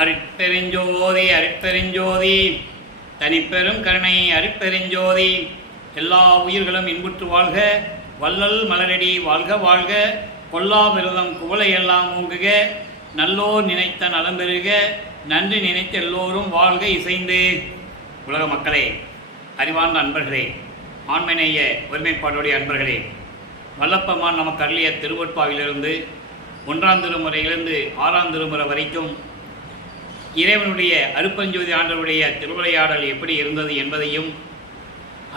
அருட்பெருஞ்சோதி அருட்பெருஞ்சோதி தனிப்பெரும் கருணை அருட்பெருஞ்சோதி. எல்லா உயிர்களும் இன்புற்று வாழ்க, வள்ளல் மலரடி வாழ்க வாழ்க, கொல்லா விரதம் குவளையெல்லாம் ஓங்குக, நல்லோர் நினைத்த நலம் பெறுக, நன்றி நினைத்த எல்லோரும் வாழ்க இசைந்து. உலக மக்களே, அறிவார்ந்த அன்பர்களே, ஆண்மநேய ஒருமைப்பாடுடைய அன்பர்களே, வல்லப்பமான் நமக்கு அருளிய திருவொற்பாவிலிருந்து 1ஆம் திருமுறையிலிருந்து 6ஆம் திருமுறை வரைக்கும் இறைவனுடைய அருப்பஞ்சோதி ஆண்டவருடைய திருவிளையாடல் எப்படி இருந்தது என்பதையும்,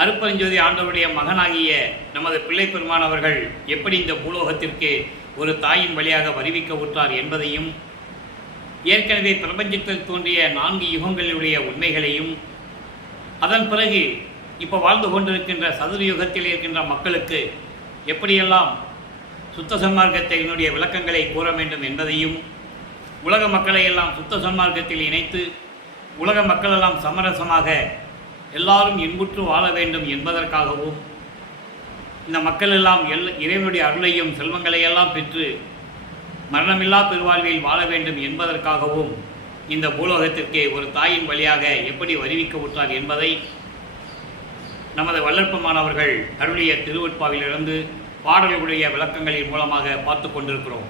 அருப்பஞ்சோதி ஆண்டவருடைய மகனாகிய நமது பிள்ளை பெருமான் அவர்கள் எப்படி இந்த பூலோகத்திற்கு ஒரு தாயின் வழியாக வருவிக்க உற்றார் என்பதையும், ஏற்கனவே பிரபஞ்சத்தில் தோன்றிய 4 யுகங்களுடைய உண்மைகளையும், அதன் பிறகு இப்போ வாழ்ந்து கொண்டிருக்கின்ற சதுர யுகத்தில் இருக்கின்ற மக்களுக்கு எப்படியெல்லாம் சுத்த சன்மார்க்கத்தினுடைய விளக்கங்களை கூற வேண்டும் என்பதையும், உலக மக்களை எல்லாம் சுத்த சன்மார்க்கத்தில் இணைத்து உலக மக்களெல்லாம் சமரசமாக எல்லாரும் இன்புற்று வாழ வேண்டும் என்பதற்காகவும், இந்த மக்கள் எல்லாம் இறைவனுடைய அருளையும் செல்வங்களையெல்லாம் பெற்று மரணமில்லா பெருவாழ்வில் வாழ வேண்டும் என்பதற்காகவும் இந்த பூலோகத்திற்கு ஒரு தாயின் வழியாக எப்படி வருவிக்க உற்றார் என்பதை நமது வல்லற்பமானவர்கள் அருளிய திருவொற்பாவிலிருந்து பாடல்களுடைய விளக்கங்களின் மூலமாக பார்த்து கொண்டிருக்கிறோம்.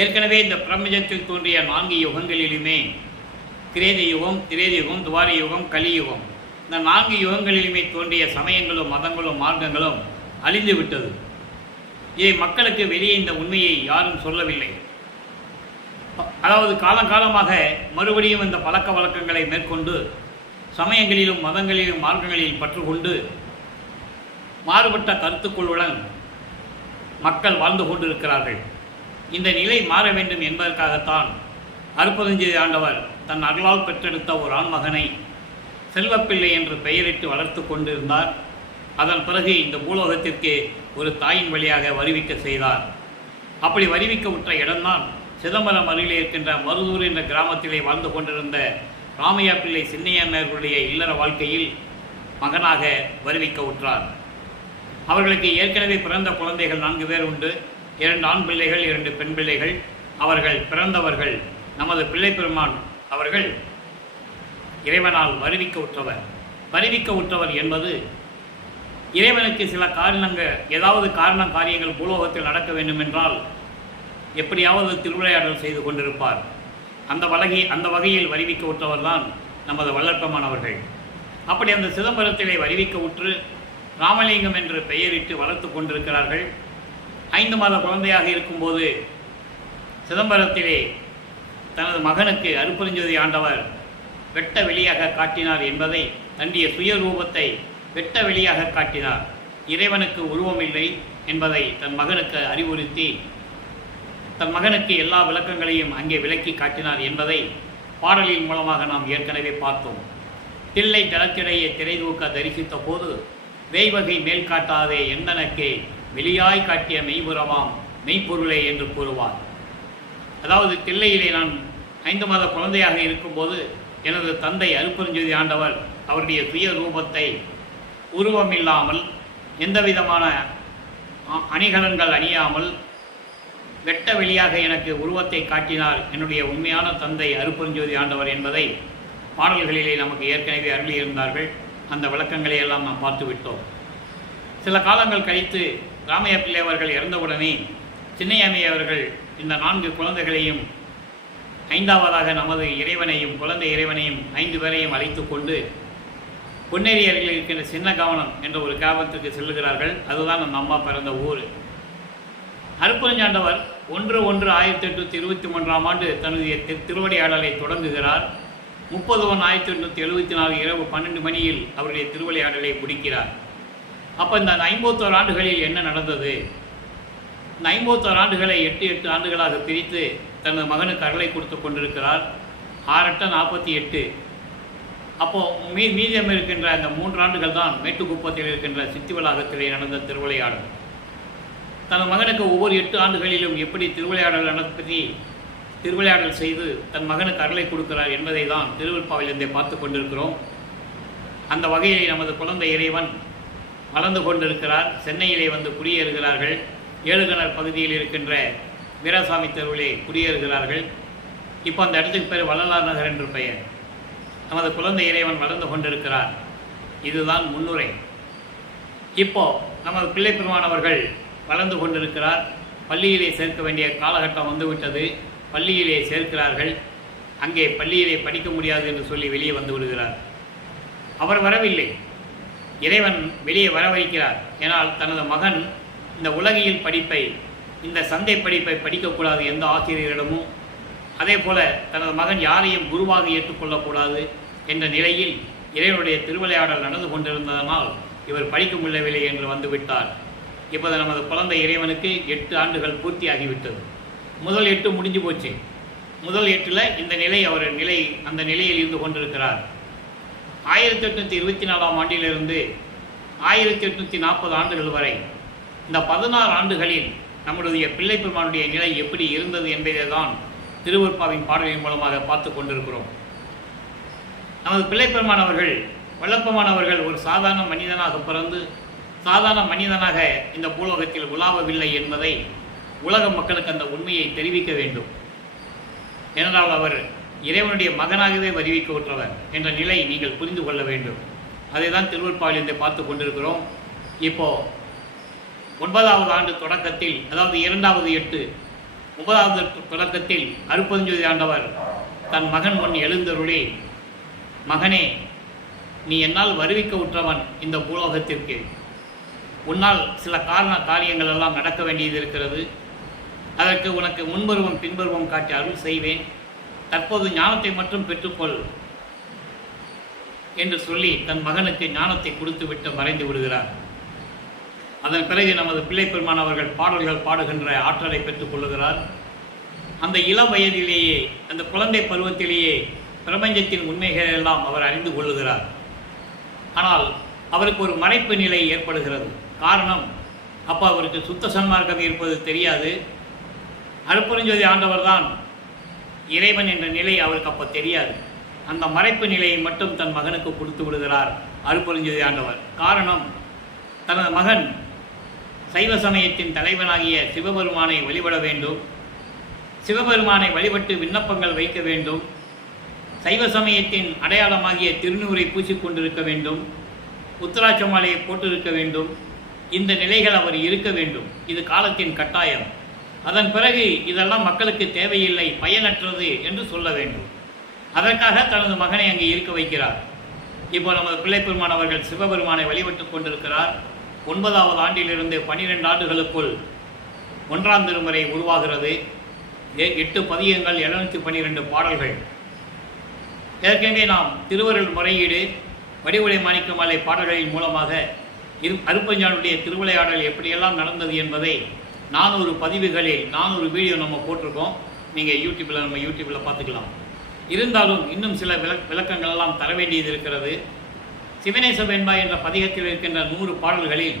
ஏற்கனவே இந்த பிரபஞ்சத்தில் தோன்றிய 4 யுகங்களிலுமே கிரேத யுகம், திரேத யுகம், துவார யுகம், கலியுகம், இந்த 4 யுகங்களிலுமே தோன்றிய சமயங்களும் மதங்களும் மார்க்கங்களும் அழிந்து விட்டது. இதை மக்களுக்கு வெளியே இந்த உண்மையை யாரும் சொல்லவில்லை. அதாவது காலங்காலமாக மறுபடியும் இந்த பழக்க வழக்கங்களை மேற்கொண்டு சமயங்களிலும் மதங்களிலும் மார்க்கங்களில் பற்றுக்கொண்டு மாறுபட்ட கருத்துக்களுடன் மக்கள் வாழ்ந்து கொண்டிருக்கிறார்கள். இந்த நிலை மாற வேண்டும் என்பதற்காகத்தான் அருப்பஞ்சோதி ஆண்டவர் தன் அருளால் பெற்றெடுத்த ஒரு ஆண்மகனை செல்வப்பிள்ளை என்று பெயரிட்டு வளர்த்து கொண்டிருந்தார். அதன் பிறகு இந்த பூலோகத்திற்கு ஒரு தாயின் வழியாக வருவிக்க செய்தார். அப்படி வருவிக்க உற்ற இடம்தான் சிதம்பரம் அருகிலே இருக்கின்ற மருதூர் என்ற கிராமத்திலே வாழ்ந்து கொண்டிருந்த ராமையா பிள்ளை சின்னையம்மர்களுடைய இல்லற வாழ்க்கையில் மகனாக வருவிக்க உற்றார். அவர்களுக்கு ஏற்கனவே பிறந்த குழந்தைகள் 4 பேர் உண்டு. 2 ஆண் பிள்ளைகள், 2 பெண் பிள்ளைகள். அவர்கள் பிறந்தவர்கள் நமது பிள்ளை பெருமான் அவர்கள் இறைவனால் வருவிக்க உற்றவர் என்பது இறைவனுக்கு சில காரணங்கள், ஏதாவது காரியங்கள் பூலோகத்தில் நடக்க வேண்டுமென்றால் எப்படியாவது திருவிளையாடல் செய்து கொண்டிருப்பார். அந்த வகையில் வருவிக்க உற்றவர் தான் நமது வல்லற்பமானவர்கள். அப்படி அந்த சிதம்பரத்திலே வருவிக்க உற்று ராமலிங்கம் என்று பெயரிட்டு வளர்த்து கொண்டிருக்கிறார்கள். 5 மாத குழந்தையாக இருக்கும்போது சிதம்பரத்திலே தனது மகனுக்கு அருப்பஞ்சோதி ஆண்டவர் வெட்ட வெளியாக காட்டினார் என்பதை, தன்னுடைய சுயரூபத்தை வெட்ட வெளியாக காட்டினார். இறைவனுக்கு உருவமில்லை என்பதை தன் மகனுக்கு அறிவுறுத்தி தன் மகனுக்கு எல்லா விளக்கங்களையும் அங்கே விளக்கி காட்டினார் என்பதை பாடலின் மூலமாக நாம் ஏற்கனவே பார்த்தோம். தில்லை தளத்திடையே திரை தூக்க தரிசித்த போது வேய்வகை மேல் காட்டாதே எந்தனக்கே வெளியாய் காட்டிய மெய்புறவாம் மெய்ப்பொருளே என்று கூறுவார். அதாவது தில்லையிலே நான் 5 மாத குழந்தையாக இருக்கும்போது எனது தந்தை அருப்பஞ்சோதி ஆண்டவர் அவருடைய சுய ரூபத்தை உருவமில்லாமல் எந்த விதமான அணிகலன்கள் அணியாமல் வெட்ட வெளியாக எனக்கு உருவத்தை காட்டினார் என்னுடைய உண்மையான தந்தை அருப்பஞ்சோதி ஆண்டவர் என்பதை பாடல்களிலே நமக்கு ஏற்கனவே அருளியிருந்தார்கள். அந்த விளக்கங்களை எல்லாம் நாம் பார்த்து விட்டோம். சில காலங்கள் கழித்து ராமையா பிள்ளை அவர்கள் இறந்தவுடனே சின்னையாமை அவர்கள் இந்த 4 குழந்தைகளையும் 5ஆவதாக நமது இறைவனையும் குழந்தை இறைவனையும் 5 பேரையும் அழைத்து கொண்டு பொன்னேரி அருகில் இருக்கின்ற சின்ன கவனம் என்ற ஒரு கிராமத்திற்கு செல்லுகிறார்கள். அதுதான் அந்த அம்மா பிறந்த ஊர். அருப்பஞ்சாண்டவர் 1/1/1823ஆம் ஆண்டு தன்னுடைய திருவிளையாடலை தொடங்குகிறார். 30/1/1874 இரவு 12 மணியில் அவருடைய திருவிளையாடலை முடிக்கிறார். அப்போ இந்த 51 ஆண்டுகளில் என்ன நடந்தது? இந்த 51 ஆண்டுகளை 8 ஆண்டுகளாக பிரித்து தனது மகனுக்கு அருளை கொடுத்து கொண்டிருக்கிறார். 6×8 = 48. அப்போது மீதம் இருக்கின்ற அந்த 3 ஆண்டுகள் தான் மேட்டுக்குப்பத்தில் இருக்கின்ற சித்தி வளாகத்திலே நடந்த திருவிளையாடல். தன் மகனுக்கு ஒவ்வொரு 8 ஆண்டுகளிலும் எப்படி திருவிளையாடல் நடத்தி திருவிளையாடல் செய்து தன் மகனுக்கு அருளை கொடுக்கிறார் என்பதை தான் திருவொற்பாவிலிருந்தே பார்த்து கொண்டிருக்கிறோம். அந்த வகையிலே நமது குழந்தை இறைவன் வளர்ந்து கொண்டிருக்கிறார். சென்னையிலே வந்து குடியேறுகிறார்கள். ஏழுகணர் பகுதியில் இருக்கின்ற வீராசாமி தெருவிலே குடியேறுகிறார்கள். இப்போ அந்த இடத்துக்கு பேர் வள்ளலார் நகர் என்று பெயர். நமது குழந்தை இறைவன் வளர்ந்து கொண்டிருக்கிறார். இதுதான் முன்னுரை. இப்போ நமது பிள்ளை பெருமானவர்கள் வளர்ந்து கொண்டிருக்கிறார். பள்ளியிலே சேர்க்க வேண்டிய காலகட்டம் வந்துவிட்டது. பள்ளியிலே சேர்க்கிறார்கள். அங்கே பள்ளியிலே படிக்க முடியாது என்று சொல்லி வெளியே வந்து விடுகிறார். அவர் வரவில்லை, இறைவன் வெளியே வரவழைக்கிறார். ஏனால் தனது மகன் இந்த உலகியல் படிப்பை, இந்த சந்தை படிப்பை படிக்கக்கூடாது எந்த ஆசிரியரிடமும், அதே போல தனது மகன் யாரையும் குருவாக ஏற்றுக்கொள்ளக்கூடாது என்ற நிலையில் இறைவனுடைய திருவிளையாடல் நடந்து கொண்டிருந்ததனால் இவர் படிக்க முடியவில்லை என்று வந்துவிட்டார். இப்போது நமது குழந்தை இறைவனுக்கு 8 ஆண்டுகள் பூர்த்தியாகிவிட்டது. முதல் 8 முடிஞ்சு போச்சு. முதல் 8ல் இந்த நிலை அந்த நிலையில் இருந்து கொண்டிருக்கிறார். 1824ஆம் ஆண்டிலிருந்து 1840 ஆண்டுகள் வரை இந்த 16 ஆண்டுகளில் நம்முடைய பிள்ளை பெருமானுடைய நிலை எப்படி இருந்தது என்பதை தான் திருவருட்பாவின் பாடலின் மூலமாக பார்த்து கொண்டிருக்கிறோம். நமது பிள்ளை பெருமானவர்கள், வல்லப்பமானவர்கள் ஒரு சாதாரண மனிதனாக பிறந்து சாதாரண மனிதனாக இந்த பூலோகத்தில் உலாவவில்லை என்பதை உலக மக்களுக்கு அந்த உண்மையை தெரிவிக்க வேண்டும். ஏனென்றால் அவர் இறைவனுடைய மகனாகவே வருவிக்க உற்றவர் என்ற நிலை நீங்கள் புரிந்து கொள்ள வேண்டும். அதை தான் திருவருட்பாவிலிருந்து பார்த்து கொண்டிருக்கிறோம். இப்போது 9வது ஆண்டு தொடக்கத்தில், அதாவது 2வது 8 9வது தொடக்கத்தில் அருட்பெருஞ்சோதி ஆண்டவர் தன் மகன் முன் எழுந்தருளி, மகனே, நீ என்னால் வருவிக்க உற்றவன் இந்த பூலோகத்திற்கு. உன்னால் சில காரியங்கள் எல்லாம் நடக்க வேண்டியது இருக்கிறது. அதற்கு உனக்கு முன்பருவம் பின்பருவம் காட்டி அருள் செய்வேன். தற்போது ஞானத்தை மட்டும் பெற்றுக்கொள் என்று சொல்லி தன் மகனுக்கு ஞானத்தை கொடுத்துவிட்டு மறைந்து விடுகிறார். அதன் பிறகு நமது பிள்ளை பெருமானவர்கள் பாடல்கள் பாடுகின்ற ஆற்றலை பெற்றுக் கொள்ளுகிறார். அந்த இளம் வயதிலேயே, அந்த குழந்தை பருவத்திலேயே பிரபஞ்சத்தின் உண்மைகள் எல்லாம் அவர் அறிந்து கொள்ளுகிறார். ஆனால் அவருக்கு ஒரு மறைப்பு நிலை ஏற்படுகிறது. காரணம், அப்போ அவருக்கு சுத்த சன்மார்க்கம் இருப்பது தெரியாது. அருட்பெருஞ்சோதி ஆண்டவர் தான் இறைவன் என்ற நிலை அவருக்கு அப்போ தெரியாது. அந்த மறைப்பு நிலையை மட்டும் தன் மகனுக்கு கொடுத்து விடுகிறார் அருட்பெருஞ்சோதி ஆண்டவர். காரணம், தனது மகன் சைவ சமயத்தின் தலைவனாகிய சிவபெருமானை வழிபட வேண்டும். சிவபெருமானை வழிபட்டு விண்ணப்பங்கள் வைக்க வேண்டும். சைவ சமயத்தின் அடையாளமாகிய திருநூரை பூசிக்கொண்டிருக்க வேண்டும். உத்தராட்ச மாலையை போட்டிருக்க வேண்டும். இந்த நிலைகள் அவர் இருக்க வேண்டும். இது காலத்தின் கட்டாயம். அதன் பிறகு இதெல்லாம் மக்களுக்கு தேவையில்லை, பயனற்றது என்று சொல்ல வேண்டும். அதற்காக தனது மகனை அங்கே இருக்க வைக்கிறார். இப்போ நமது பிள்ளை பெருமானவர்கள் சிவபெருமானை வழிபட்டு கொண்டிருக்கிறார். 9வது ஆண்டிலிருந்து 12 ஆண்டுகளுக்குள் 1ஆம் திருமுறை உருவாகிறது. 8 பதிகங்கள், 712 பாடல்கள். ஏற்கனவே நாம் திருவருள் முறையீடு, வடிவுடை மாணிக்கமாலை பாடல்களின் மூலமாக அருட்பெருஞ்சானுடைய திருவிளையாடல் எப்படியெல்லாம் நடந்தது என்பதை 400 பதிவுகளில் 400 வீடியோ நம்ம போட்டிருக்கோம். நீங்கள் யூடியூப்பில் பார்த்துக்கலாம். இருந்தாலும் இன்னும் சில விளக்கங்கள் எல்லாம் தர வேண்டியது இருக்கிறது. சிவனேச வெண்பா என்ற பதிகத்தில் இருக்கின்ற 100 பாடல்களில்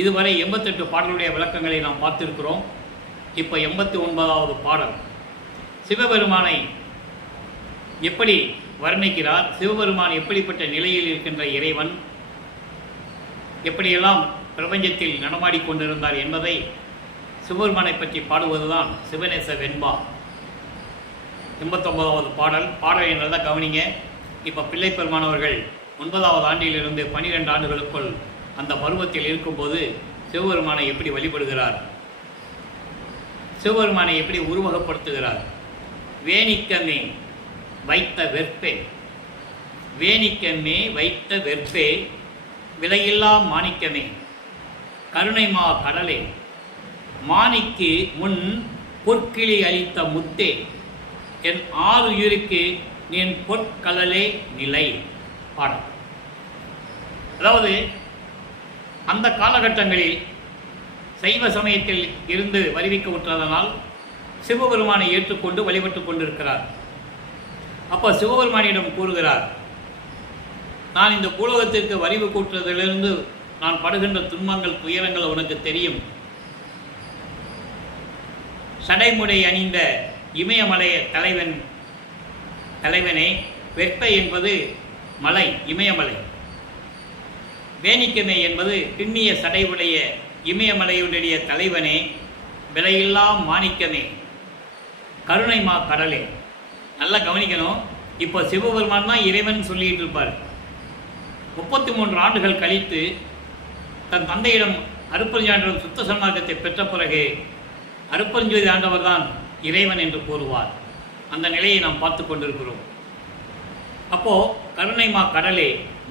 இதுவரை 88 பாடலுடைய விளக்கங்களை நாம் பார்த்திருக்கிறோம். இப்போ 89வது பாடல் சிவபெருமானை எப்படி வர்ணிக்கிறார், சிவபெருமான் எப்படிப்பட்ட நிலையில் இருக்கின்ற இறைவன், எப்படியெல்லாம் பிரபஞ்சத்தில் நடமாடிக்கொண்டிருந்தார் என்பதை சிவபெருமானை பற்றி பாடுவதுதான் சிவனேச வெண்பா. 89வது பாடல் என்றதை கவனிங்க. இப்போ பிள்ளை பெருமானவர்கள் 9வது ஆண்டிலிருந்து 12 ஆண்டுகளுக்குள் அந்த பருவத்தில் இருக்கும்போது சிவபெருமானை எப்படி வழிபடுகிறார், சிவபெருமானை எப்படி உருவகப்படுத்துகிறார். வேணிக்கமே வைத்த வெற்பே, வேணிக்கமே வைத்த வெற்பே, விலையில்லா மாணிக்கமே, கருணைமா கடலே, மாணிக்கு முன் பொற்கிளி அளித்த முத்தே, என் 6 உயிருக்கு என் பொற்கடலே நிலை. பாடம். அதாவது அந்த காலகட்டங்களில் சைவ சமயத்தில் இருந்து வருவிக்க உற்றதனால் சிவபெருமானை ஏற்றுக்கொண்டு வழிபட்டு கொண்டிருக்கிறார். அப்போ சிவபெருமானிடம் கூறுகிறார், நான் இந்த பூலோகத்திற்கு வரிவு கூட்டுறதிலிருந்து நான் படுகின்ற துன்பங்கள், துயரங்கள் உனக்கு தெரியும். சடைமுடை அணிந்த இமயமலைய தலைவனே, வெற்பை என்பது மலை, இமயமலை. வேணிக்கமை என்பது பின்னிய சடைவுடைய இமயமலையுடைய தலைவனே, விலையில்லா மாணிக்கமே, கருணைமா கடலே. நல்லா கவனிக்கணும். இப்போ சிவபெருமான் தான் இறைவன் சொல்லிட்டு இருப்பார். 33 ஆண்டுகள் கழித்து தன் தந்தையிடம் அருட்பெருஞ்சாண்டவர் சுத்த சன்மார்க்கத்தை பெற்ற பிறகு அருட்பெருஞ்சோதி ஆண்டவர் தான் இறைவன் என்று கூறுவார். அந்த நிலையை நாம் பார்த்து கொண்டிருக்கிறோம். அப்போ கருணை மா கடலே,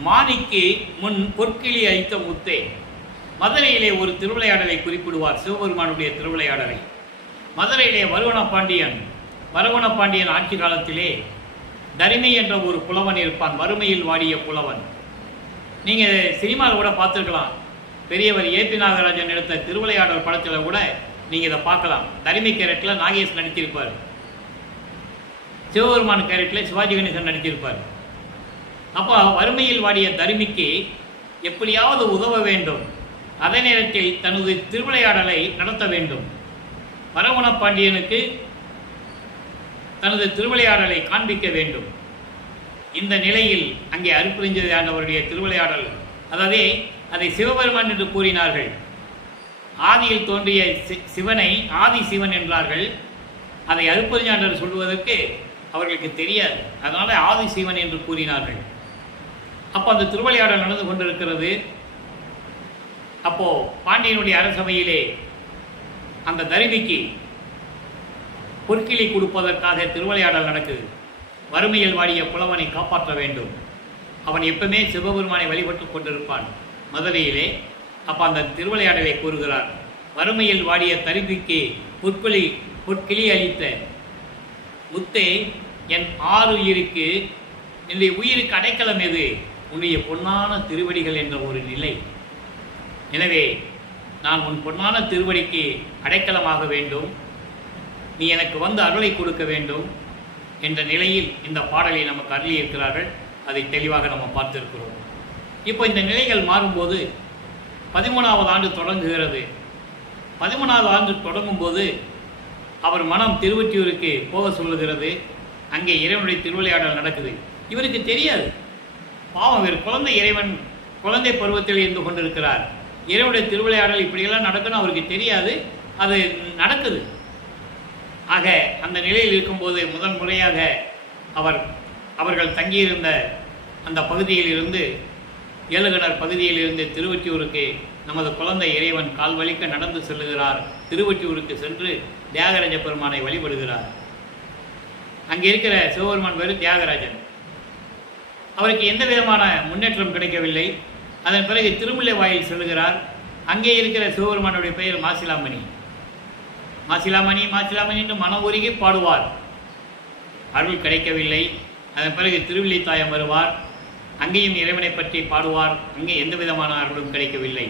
மாணிக்கு முன் பொற்கிளி அளித்த முத்தே. மதுரையிலே ஒரு திருவிளையாடலை குறிப்பிடுவார், சிவபெருமானுடைய திருவிளையாடலை. மதுரையிலே வருவன பாண்டியன் ஆட்சி காலத்திலே தரிமை என்ற ஒரு புலவன் இருப்பான், வறுமையில் வாடிய புலவன். நீங்கள் சினிமாவில் கூட பார்த்துருக்கலாம். பெரியவர் ஏபி நாகராஜன் எடுத்த திருவிளையாடல் படத்தில் கூட நீங்கள் இதை பார்க்கலாம். தரிமை கேரக்டரில் நாகேஷ் நடித்திருப்பார், சிவபெருமான் கேரக்டரில் சிவாஜி கணேசன் நடித்திருப்பார். அப்போ வறுமையில் வாடிய தரிமிக்கு எப்படியாவது உதவ வேண்டும், அதே நேரத்தில் தனது திருவிளையாடலை நடத்த வேண்டும். வரவண பாண்டியனுக்கு தனது திருவிளையாடலை காண்பிக்க வேண்டும். இந்த நிலையில் அங்கே அருட்பெருஞ்சோதி ஆண்டவருடைய திருவிளையாடல், அதாவது அதை சிவபெருமான் என்று கூறினார்கள். ஆதியில் தோன்றிய சிவனை ஆதி சிவன் என்றார்கள். அதை அருட்பெருஞ்சாண்டவர் சொல்வதற்கு அவர்களுக்கு தெரியாது, அதனால் ஆதி சிவன் என்று கூறினார்கள். அப்போ அந்த திருவிளையாடல் நடந்து கொண்டிருக்கிறது. அப்போது பாண்டியனுடைய அரசவையிலே அந்த தரிமிக்கு பொற்கிளி கொடுப்பதற்காக திருவிளையாடல் நடக்குது. வறுமையில் வாடிய புலவனை காப்பாற்ற வேண்டும். அவன் எப்பவுமே சிவபெருமானை வழிபட்டு கொண்டிருப்பான் மதுரையிலே. அப்போ அந்த திருவிளையாடலை கூறுகிறார். வறுமையில் வாடிய தரிமிக்கு பொற்கிளி அளித்த முத்தே, என் உயிருக்கு, என்னுடைய உயிருக்கு அடைக்கலம் எது? உன்னுடைய பொன்னான திருவடிகள் என்ற ஒரு நிலை. எனவே நான் உன் பொன்னான திருவடிக்கு அடைக்கலமாக வேண்டும், நீ எனக்கு வந்து அருளை கொடுக்க வேண்டும் என்ற நிலையில் இந்த பாடலை நமக்கு அருளியிருக்கிறார்கள். அதை தெளிவாக நம்ம பார்த்திருக்கிறோம். இப்போ இந்த நிலைகள் மாறும்போது 13வது ஆண்டு தொடங்குகிறது. 13வது ஆண்டு தொடங்கும்போது அவர் மனம் திருவொற்றியூருக்கு போக சொல்லுகிறது. அங்கே இறைவனுடைய திருவிளையாடல் நடக்குது. இவருக்கு தெரியாது, பாவம், இவர் குழந்தை பருவத்தில் இருந்து கொண்டிருக்கிறார். இறைவனுடைய திருவிளையாடல் இப்படியெல்லாம் நடக்குன்னு அவருக்கு தெரியாது. அது நடக்குது. ஆக அந்த நிலையில் இருக்கும்போது முதன் முறையாக அவர்கள் தங்கியிருந்த அந்த பகுதியில் இருந்து, ஏழுகணர் பகுதியில் இருந்து திருவொற்றியூருக்கு நமது குழந்தை இறைவன் கால் வலிக்க நடந்து செல்லுகிறார். திருவொற்றியூருக்கு சென்று தியாகராஜ பெருமானை வழிபடுகிறார். அங்கே இருக்கிற சிவபெருமான் பேரு தியாகராஜன். அவருக்கு எந்த விதமான முன்னேற்றம் கிடைக்கவில்லை. அதன் பிறகு திருமுல்லை வாயில் செல்கிறார். அங்கே இருக்கிற சிவபெருமானுடைய பெயர் மாசிலாமணி. என்று மன உருகி பாடுவார். அருள் கிடைக்கவில்லை. அதன் பிறகு திருவில்லித்தாயம் வருவார். அங்கேயும் இறைவனை பற்றி பாடுவார். அங்கே எந்த விதமான அருளும் கிடைக்கவில்லை.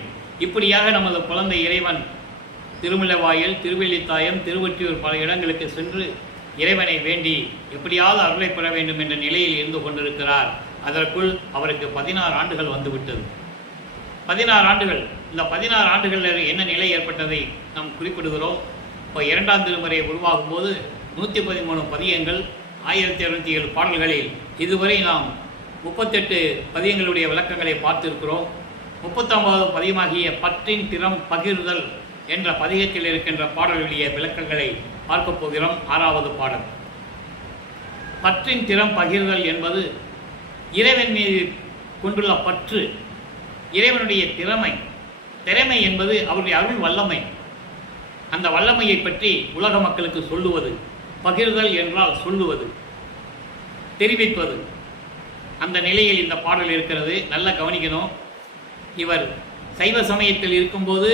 இப்படியாக நமது குழந்தை இறைவன் திருமுல்லை வாயில், திருவில்லித்தாயம், திருவொற்றியூர் பல இடங்களுக்கு சென்று இறைவனை வேண்டி எப்படியாவது அருளை பெற வேண்டும் என்ற நிலையில் இருந்து கொண்டிருக்கிறார். அதற்குள் அவருக்கு 16 ஆண்டுகள் வந்துவிட்டது. 16 ஆண்டுகள். இந்த 16 ஆண்டுகளில் என்ன நிலை ஏற்பட்டதை நாம் குறிப்பிடுகிறோம். இப்போ 2ஆம் திருமுறை உருவாகும் போது 113 பதியங்கள், 1207 பாடல்களில் இதுவரை நாம் 38 பதியங்களுடைய விளக்கங்களை பார்த்திருக்கிறோம். 39வது பதியமாகிய பற்றின் திறம் பகிர்தல் என்ற பதிகத்தில் இருக்கின்ற பாடல்களுடைய விளக்கங்களை பார்க்க போகிறோம். 6வது பாடல். பற்றின் திறம் பகிர்தல் என்பது இறைவன் மீது கொண்டுள்ள பற்று, இறைவனுடைய திறமை என்பது அவருடைய அருள் வல்லமை. அந்த வல்லமையை பற்றி உலக மக்களுக்கு சொல்லுவது. பகிர்தல் என்றால் சொல்லுவது, தெரிவிப்பது. அந்த நிலையில் இந்த பாடல் இருக்கிறது. நல்லா கவனிக்கணும். இவர் சைவ சமயத்தில் இருக்கும்போது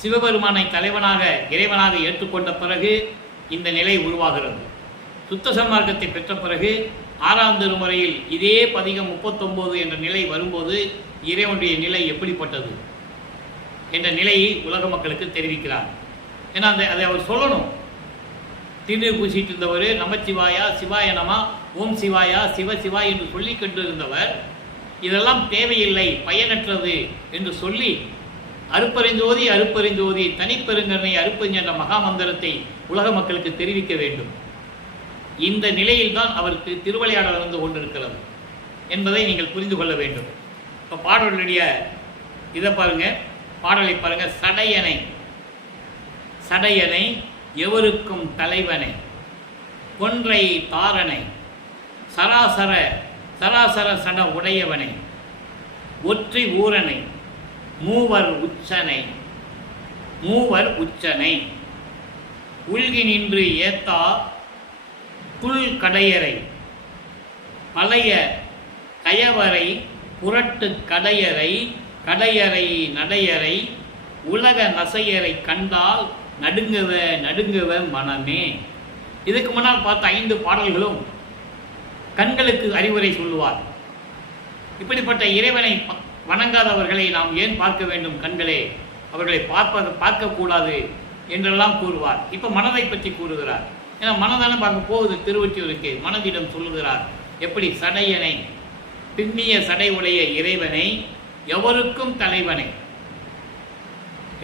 சிவபெருமானை தலைவனாக இறைவனாக ஏற்றுக்கொண்ட பிறகு இந்த நிலை உருவாகிறது. சுத்த சன்மார்க்கத்தை பெற்ற பிறகு 6ஆம் திருமுறையில் இதே பதிகம் 39 என்ற நிலை வரும்போது இறைவனுடைய நிலை எப்படிப்பட்டது என்ற நிலையை உலக மக்களுக்கு தெரிவிக்கிறார். ஏன்னா அதை அவர் சொல்லணும். திருநீர் பூசிட்டு இருந்தவர் நமச்சிவாயா, சிவாய நமா, ஓம் சிவாயா, சிவா என்று சொல்லி கொண்டிருந்தவர் இதெல்லாம் தேவையில்லை, பயனற்றது என்று சொல்லி அருப்பெருஞ்சோதி தனிப்பெருங்கருணை அருப்பெருஞ் என்ற மகாமந்திரத்தை உலக மக்களுக்கு தெரிவிக்க வேண்டும். இந்த நிலையில்தான் அவருக்கு திருவிளையாடல் வந்து கொண்டிருக்கிறது என்பதை நீங்கள் புரிந்து கொள்ள வேண்டும். இப்போ பாடலுடைய இதை பாருங்கள், பாடலை பாருங்கள். சடையனை எவருக்கும் தலைவனை. கொன்றை தாரணை சராசர சராசர சட உடையவனை ஒற்றி ஊரனை மூவர் உச்சனை மூவர் உச்சனை உள்கி நின்று ஏத்தா புல் கடையரை பழைய கயவரை புரட்டு கடையரை கடையரை நடையரை உலக நசையரை கண்டால் நடுங்குவ நடுங்குவ மனமே. இதுக்கு முன்னால் பார்த்த 5 பாடல்களும் கண்களுக்கு அறிவுரை சொல்லுவார். இப்படிப்பட்ட இறைவனை வணங்காதவர்களை நாம் ஏன் பார்க்க வேண்டும் கண்களே, அவர்களை பார்க்கக்கூடாது என்றெல்லாம் கூறுவார். இப்போ மனதை பற்றி கூறுகிறார். ஏன்னா மனதான பார்க்க போகுது திருவொற்றியூருக்கு. மனதிடம் சொல்லுகிறார் எப்படி சடையனை பின்னிய சடை உடைய இறைவனை எவருக்கும் தலைவனை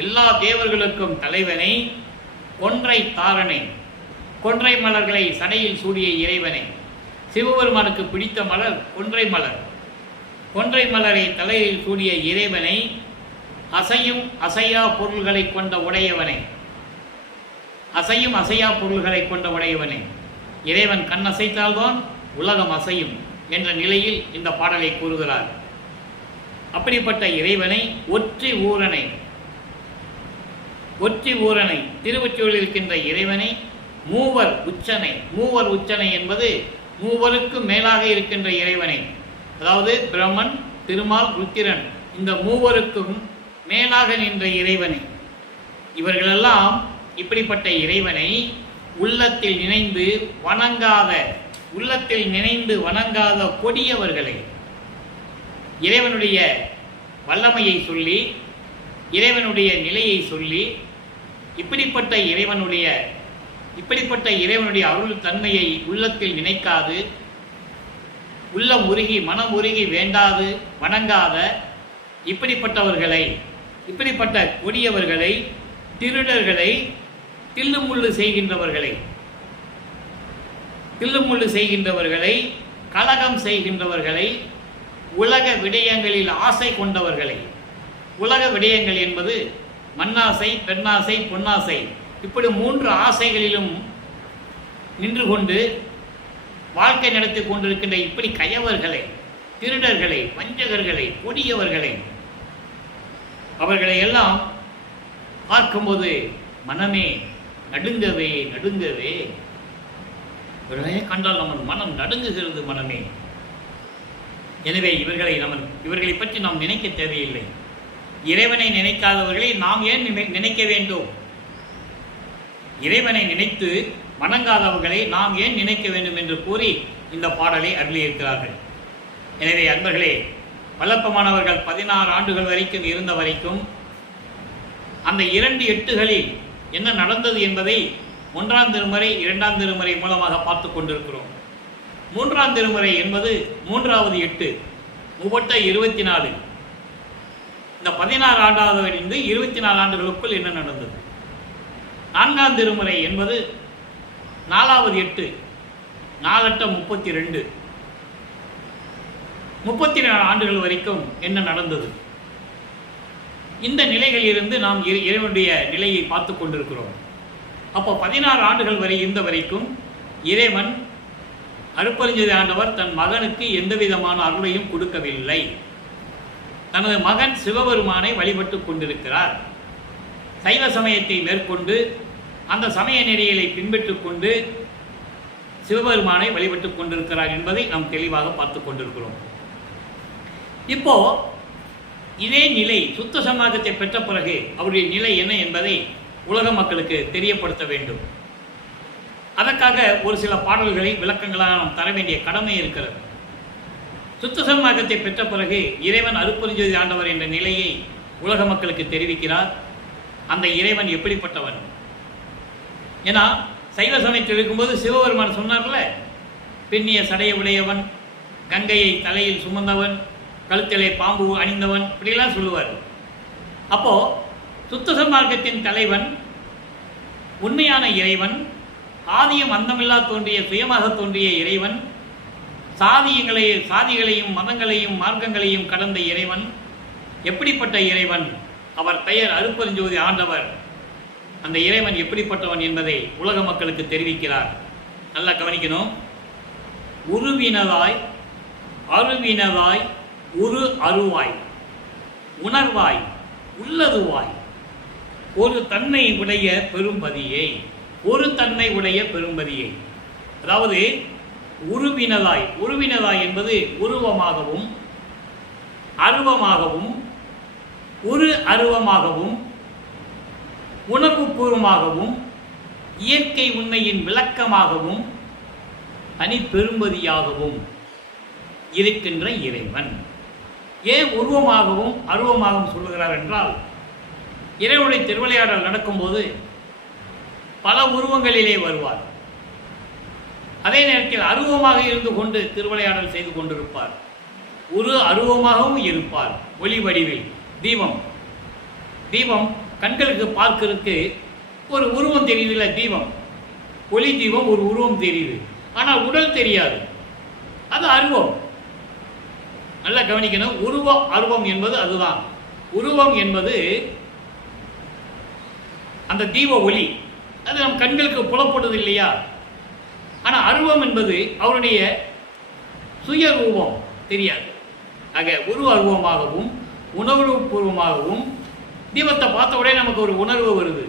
எல்லா தேவர்களுக்கும் தலைவனை கொன்றை தாரணை கொன்றை மலர்களை சடையில் சூடிய இறைவனை. சிவபெருமானுக்கு பிடித்த மலர் கொன்றை மலர். கொன்றை மலரை தலையில் சூடிய இறைவனை அசையும் அசையா பொருள்களை கொண்ட உடையவனை அசையும் அசையா பொருள்களை கொண்ட உடையவனை. இறைவன் கண் அசைத்தால்தான் உலகம் அசையும் என்ற நிலையில் இந்த பாடலை கூறுகிறார். அப்படிப்பட்ட இறைவனை ஒற்றி ஊரனை ஒற்றி ஊரனை திருவொற்றியூரில் இருக்கின்ற இறைவனை மூவர் உச்சனை. மூவர் உச்சனை என்பது மூவருக்கு மேலாக இருக்கின்ற இறைவனை, அதாவது பிரம்மன், திருமால், ருத்திரன், இந்த மூவருக்கும் மேலாக நின்ற இறைவனை. இவர்களெல்லாம் இப்படிப்பட்ட இறைவனை உள்ளத்தில் நினைந்து வணங்காத கொடியவர்களை இறைவனுடைய வல்லமையை சொல்லி இறைவனுடைய நிலையை சொல்லி இப்படிப்பட்ட இறைவனுடைய அருள் தன்மையை உள்ளத்தில் நினைக்காது உள்ளம் உருகி மனம் உருகி வேண்டாது வணங்காத இப்படிப்பட்ட கொடியவர்களை திருடர்களை தில்லுமுள்ளு செய்கின்றவர்களை கலகம் செய்கின்றவர்களை உலக விடயங்களில் ஆசை கொண்டவர்களை. உலக விடயங்கள் என்பது மண்ணாசை, பெண்ணாசை, பொன்னாசை, இப்படி 3 ஆசைகளிலும் நின்று கொண்டு வாழ்க்கை நடத்தி கொண்டிருக்கின்ற இப்படி கயவர்களை, திருடர்களை, வஞ்சகர்களை, கொடியவர்களை, அவர்களை எல்லாம் பார்க்கும்போது மனமே நடுங்கவே நடுங்கவே. இவர்களே கண்டால் நமது மனம் நடுங்குகிறது மனமே. எனவே இவர்களை பற்றி நாம் நினைக்க தேவையில்லை. இறைவனை நினைக்காதவர்களை நாம் ஏன் நினைக்க வேண்டும்? இறைவனை நினைத்து வணங்காதவர்களை நாம் ஏன் நினைக்க வேண்டும் என்று கூறி இந்த பாடலை அருளியிருக்கிறார்கள். எனவே அன்பர்களே, வல்லப்பமானவர்கள் 16 ஆண்டுகள் வரைக்கும் இருந்த வரைக்கும் அந்த 2 எட்டுகளில் என்ன நடந்தது என்பதை 1ஆம் திருமுறை 2ஆம் திருமுறை மூலமாக பார்த்து கொண்டிருக்கிறோம். 3ஆம் திருமுறை என்பது 3வது எட்டு, 24. இந்த 16 ஆண்டாவது 24 ஆண்டுகளுக்குள் என்ன நடந்தது? 4ஆம் திருமுறை என்பது 4வது எட்டு, 4 32, 34 ஆண்டுகள் வரைக்கும் என்ன நடந்தது? இந்த நிலைகளில் இருந்து நாம் இறைவனுடைய நிலையை பார்த்து கொண்டிருக்கிறோம். அப்போ 16 ஆண்டுகள் வரை இருந்த வரைக்கும் இறைவன் அருட்பெருஞ்சோதி ஆண்டவர் தன் மகனுக்கு எந்த விதமான அருளையும் கொடுக்கவில்லை. தனது மகன் சிவபெருமானை வழிபட்டு கொண்டிருக்கிறார். சைவ சமயத்தை மேற்கொண்டு அந்த சமய நெறிகளை பின்பற்றிக் கொண்டு சிவபெருமானை வழிபட்டு கொண்டிருக்கிறார் என்பதை நாம் தெளிவாக பார்த்து கொண்டிருக்கிறோம். இப்போ இதே நிலை சுத்த சமாஜத்தை பெற்ற பிறகு அவருடைய நிலை என்ன என்பதை உலக மக்களுக்கு தெரியப்படுத்த வேண்டும். அதற்காக ஒரு சில பாடல்களை விளக்கங்களாக நாம் தர வேண்டிய கடமை இருக்கிறது. சுத்த சமாஜத்தை பெற்ற பிறகு இறைவன் அருட்பெருஞ்சோதி ஆண்டவர் என்ற நிலையை உலக மக்களுக்கு தெரிவிக்கிறார். அந்த இறைவன் எப்படிப்பட்டவன்? ஏன்னா சைவ சமயத்தில் இருக்கும்போது சிவபெருமான் சொன்னார்ல, பின்னிய சடைய உடையவன், கங்கையை தலையில் சுமந்தவன், கழுத்திலே பாம்பு அணிந்தவன், இப்படிலாம் சொல்லுவார். அப்போது சுத்த சன்மார்க்கத்தின் தலைவன், உண்மையான இறைவன், ஆதியும் அந்தமில்லா தோன்றிய சுயமாக தோன்றிய இறைவன், சாதிகளையும் மதங்களையும் மார்க்கங்களையும் கடந்த இறைவன், எப்படிப்பட்ட இறைவன்? அவர் பெயர் அருட்பெருஞ்சோதி ஆண்டவர். அந்த இறைவன் எப்படிப்பட்டவன் என்பதை உலக மக்களுக்கு தெரிவிக்கிறார். நல்லா கவனிக்கணும். உருவினதாய் அருவினதாய் உரு அருவாய் உணர்வாய் உள்ளதுவாய் ஒரு தன்மை உடைய பெரும்பதியை, ஒரு தன்மை உடைய பெரும்பதியை. அதாவது உருவினதாய், உருவினதாய் என்பது உருவமாகவும் அருவமாகவும் ஒரு அருவமாகவும் உணர்வுபூர்வமாகவும் இயற்கை உண்மையின் விளக்கமாகவும் தனி பெரும்பதியாகவும் இருக்கின்ற இறைவன். ஏன் உருவமாகவும் அருவமாகவும் சொல்லுகிறார் என்றால், இறைவனுடைய திருவிளையாடல் நடக்கும்போது பல உருவங்களிலே வருவார். அதே நேரத்தில் அருவமாக இருந்து கொண்டு திருவிளையாடல் செய்து கொண்டிருப்பார். ஒரு அருவமாகவும் இருப்பார். ஒளி வடிவில் தீபம், தீபம் கண்களுக்கு பார்க்கிறதுக்கு ஒரு உருவம் தெரியுதுல்ல, தீபம், ஒளி தீபம் ஒரு உருவம் தெரியுது, ஆனால் உடல் தெரியாது. அது அருவம். நல்லா கவனிக்கணும். உருவம் அருவம் என்பது அதுதான். உருவம் என்பது அந்த தீப ஒளி, அது நம் கண்களுக்கு புலப்படுது இல்லையா? ஆனால் அருவம் என்பது அவருடைய சுய ரூபம் தெரியாது. ஆக உருவ அருவமாகவும் உணர்வுபூர்வமாகவும் தீபத்தை பார்த்த உடனே நமக்கு ஒரு உணர்வு வருது.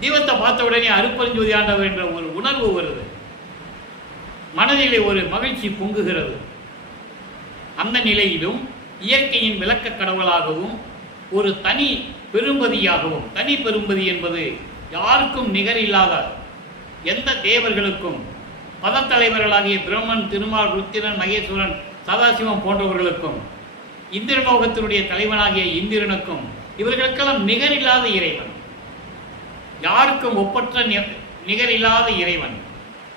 தீபத்தை பார்த்த உடனே அருட்பெருஞ்சோதி ஆண்டவர் என்ற ஒரு உணர்வு வருது. மனதிலே ஒரு மகிழ்ச்சி பொங்குகிறது. அந்த நிலையிலும் இயற்கையின் விளக்க கடவுளாகவும் ஒரு தனி பெரும்பதியாகவும், தனி பெரும்பதி என்பது யாருக்கும் நிகரில்லாத, எந்த தேவர்களுக்கும் பதத்தலைவர்களாகிய பிரம்மன், திருமால், ருத்திரன், மகேஸ்வரன், சதாசிவம் போன்றவர்களுக்கும், இந்திரலோகத்தினுடைய தலைவனாகிய இந்திரனுக்கும், இவர்களுக்கெல்லாம் நிகரில்லாத இறைவன், யாருக்கும் ஒப்பற்ற நிகரில்லாத இறைவன்.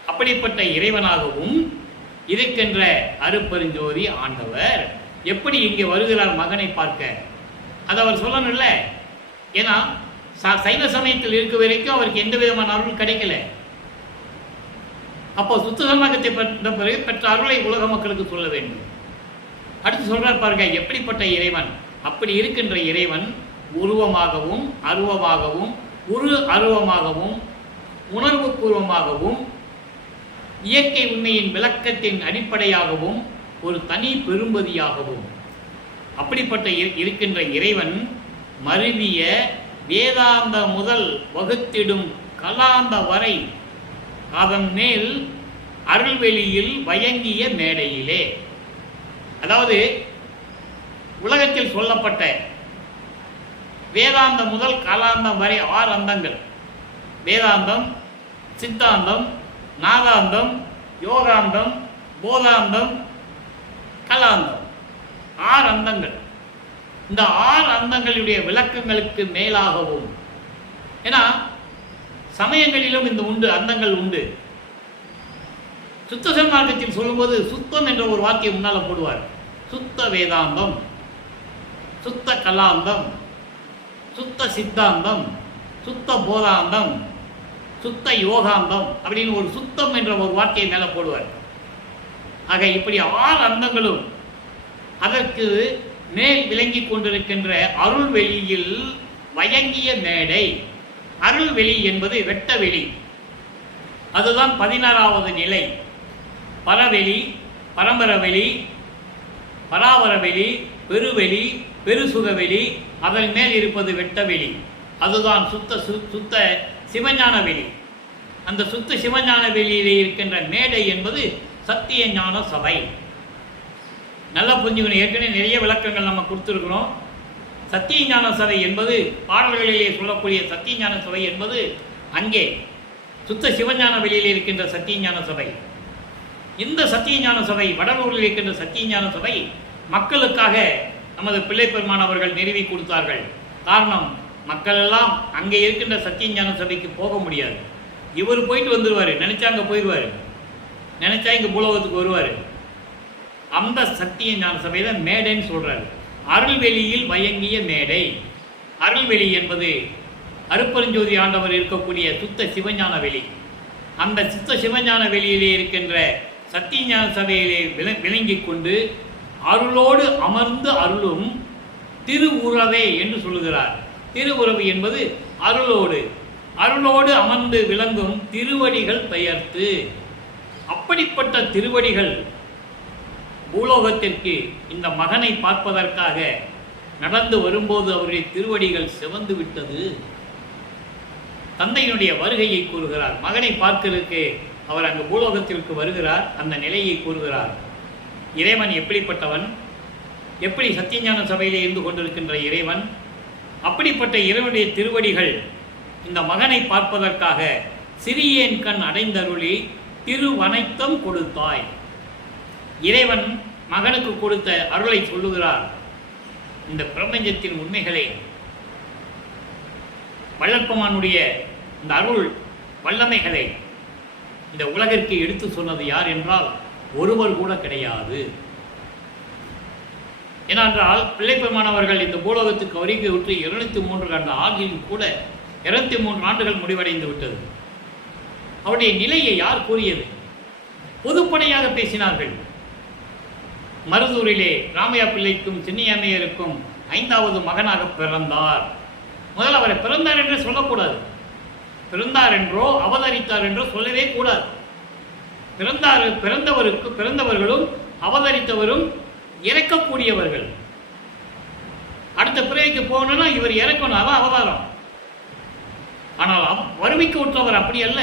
அப்படிப்பட்ட இறைவனாகவும் இருக்கின்ற அருட்பெருஞ்சோதி ஆண்டவர் எப்படி இங்கே வருகிறார் மகனை பார்க்க? அதை அவர் சொல்லணும்ல. ஏன்னா சைவ சமயத்தில் இருக்க வரைக்கும் அவருக்கு எந்த விதமான அருள் கிடைக்கல. அப்போ சுத்த சமூகத்தை பெற்ற அருளை உலக மக்களுக்கு சொல்ல வேண்டும். அடுத்து சொல்றார் பாருங்க, எப்படிப்பட்ட இறைவன். அப்படி இருக்கின்ற இறைவன் உருவமாகவும் அருவமாகவும் உரு அருவமாகவும் உணர்வு பூர்வமாகவும் இயற்கை உண்மையின் விளக்கத்தின் அடிப்படையாகவும் ஒரு தனி பெரும்பதியாகவும் அப்படிப்பட்ட இருக்கின்ற இறைவன் மருவிய வேதாந்த முதல் வகுத்திடும் கலாந்த வரை அதன் மேல் அருள்வெளியில் வயங்கிய மேடையிலே. அதாவது உலகத்தில் சொல்லப்பட்ட வேதாந்தம் முதல் காலாந்தம் வரை 6 அந்தங்கள், வேதாந்தம், சித்தாந்தம், நாதாந்தம், யோகாந்தம், போதாந்தம், கலாந்தம், 6 அந்தங்கள். இந்த 6 அந்தங்களுடைய விளக்கங்களுக்கு மேலாகவும், ஏன்னா சமயங்களிலும் இந்த உண்டு, அந்தங்கள் உண்டு. சுத்த சன்மார்க்கத்தில் சொல்லும்போது சுத்தம் என்ற ஒரு வார்த்தையை முன்னால் போடுவார். சுத்த வேதாந்தம், சுத்த கலாந்தம், சுத்த சித்தாந்தம், சுத்த போதாந்தம், சுத்த யோகாந்தம் அப்படின்னு ஒரு சுத்தம் என்ற ஒரு வார்த்தையை மேலே போடுவார். ஆக இப்படி 6 அந்தங்களும் அதற்கு மேல் விளங்கி கொண்டிருக்கின்ற அருள்வெளியில் வயங்கிய மேடை. அருள்வெளி என்பது வெட்ட வெளி, அதுதான் 16வது நிலை. பரவெளி, பரம்பரவெளி, பராவரவெளி, பெருவெளி, பெருசுகவெளி, அதன் மேல் இருப்பது வெட்டவெளி. அதுதான் சுத்த சிவஞான வெளி. அந்த சுத்த சிவஞான வெளியிலே இருக்கின்ற மேடை என்பது சத்திய ஞான சபை. நல்லா புரிஞ்சுக்கணும். ஏற்கனவே நிறைய விளக்கங்கள் நம்ம கொடுத்துருக்கிறோம். சத்திய ஞான சபை என்பது பாடல்களிலே சொல்லக்கூடிய சத்திய ஞான சபை என்பது அங்கே சுத்த சிவஞான வெளியிலே இருக்கின்ற சத்திய ஞான சபை. இந்த சத்திய ஞான சபை, வடலூரில் இருக்கின்ற சத்திய ஞான சபை மக்களுக்காக நமது பிள்ளை பெருமான் அவர்கள் நிறுவி கொடுத்தார்கள். காரணம், மக்கள் எல்லாம் அங்கே இருக்கின்ற சத்திய ஞான சபைக்கு போக முடியாது. இவர் போயிட்டு வந்துடுவார், நினைச்சா அங்கே போயிடுவார், நினைச்சா இங்கே பூலோகத்துக்கு வருவார். அந்த சத்திய ஞான சபை தான் மேடைன்னு சொல்றாரு. அருள்வெளியில் வயங்கிய மேடை. அருள்வெளி என்பது அருட்பெருஞ்சோதி ஆண்டவர் இருக்கக்கூடிய சுத்த சிவஞான வெளி. அந்த சுத்த சிவஞான வெளியிலே இருக்கின்ற சத்திய ஞான சபையிலே விளங்கி கொண்டு அருளோடு அமர்ந்து அருளும் திருவுறவே என்று சொல்லுகிறார். திருவுறவு என்பது அருளோடு, அருளோடு அமர்ந்து விளங்கும் திருவடிகள் பெயர்த்து. அப்படிப்பட்ட திருவடிகள் பூலோகத்திற்கு இந்த மகனை பார்ப்பதற்காக நடந்து வரும்போது அவருடைய திருவடிகள் சிவந்து விட்டது. தந்தையினுடைய வருகையை கூறுகிறார். மகனை பார்க்கிறதுக்கு அவர் அங்கு பூலோகத்திற்கு வருகிறார். அந்த நிலையை கூறுகிறார். இறைவன் எப்படிப்பட்டவன், எப்படி சத்தியஞான சபையிலே இருந்து கொண்டிருக்கின்ற இறைவன், அப்படிப்பட்ட இறைவனுடைய திருவடிகள் இந்த மகனை பார்ப்பதற்காக சிறியேன் கண் அடைந்தருளி திருவனைத்தம் கொடுத்தாய். இறைவன் மகனுக்கு கொடுத்த அருளை சொல்லுகிறார். இந்த பிரபஞ்சத்தின் உண்மைகளை வள்ளற்பமானுடைய இந்த அருள் வல்லமைகளை இந்த உலகிற்கு எடுத்து சொன்னது யார் என்றால் ஒருவர் கூட கிடையாது. ஏனென்றால் பிள்ளைப்பெருமானவர்கள் இந்த பூலோகத்துக்கு வருகை விட்டு 203 ஆண்டு ஆகியும் கூட 203 ஆண்டுகள் முடிவடைந்து விட்டது. அவருடைய நிலையை யார் கூறியது? பொதுப்படையாக பேசினார்கள். மருதூரிலே ராமையா பிள்ளைக்கும் சின்னியம்மையருக்கும் 5வது மகனாக பிறந்தார். முதல் அவரை பிறந்தார் என்று சொல்லக்கூடாது. பிறந்தார் என்றோ அவதரித்தார் என்றோ சொல்லவே கூடாது. பிறந்தவர்களும் அவதரித்தவரும் இறக்கக்கூடியவர்கள். அடுத்த பிறவிக்கு போகணும்னா இவர் இறக்கணும், அதான் அவதாரம். ஆனால் வருவிக்க உற்றவர் அப்படி அல்ல.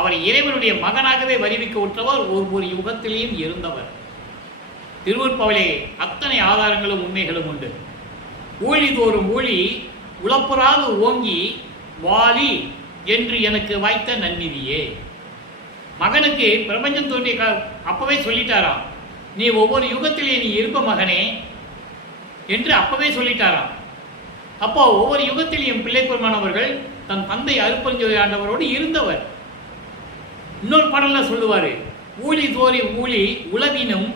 அவர் இறைவனுடைய மகனாகவே வருவிக்க உற்றவர், ஒவ்வொரு யுகத்திலேயும் இருந்தவர். திருவருட்பாவிலே அத்தனை ஆதாரங்களும் உண்மைகளும் உண்டு. ஊழி தோறும் ஊழி உளப்புறாது ஓங்கி வாலி என்று எனக்கு வாய்த்த நன்னிதியே. மகனுக்கு பிரபஞ்சம் தோன்றிய அப்பவே சொல்லிட்டாராம், நீ ஒவ்வொரு யுகத்திலே நீ இருப்ப மகனே என்று அப்பவே சொல்லிட்டாராம். அப்போ ஒவ்வொரு யுகத்திலேயும் பிள்ளைப்பெருமானவர்கள் தன் தந்தை அருட்பெருஞ்சோதி ஆண்டவரோடு இருந்தவர். இன்னொரு பாடல்ல சொல்லுவாரு, ஊழி தோறி ஊழி உளவினும்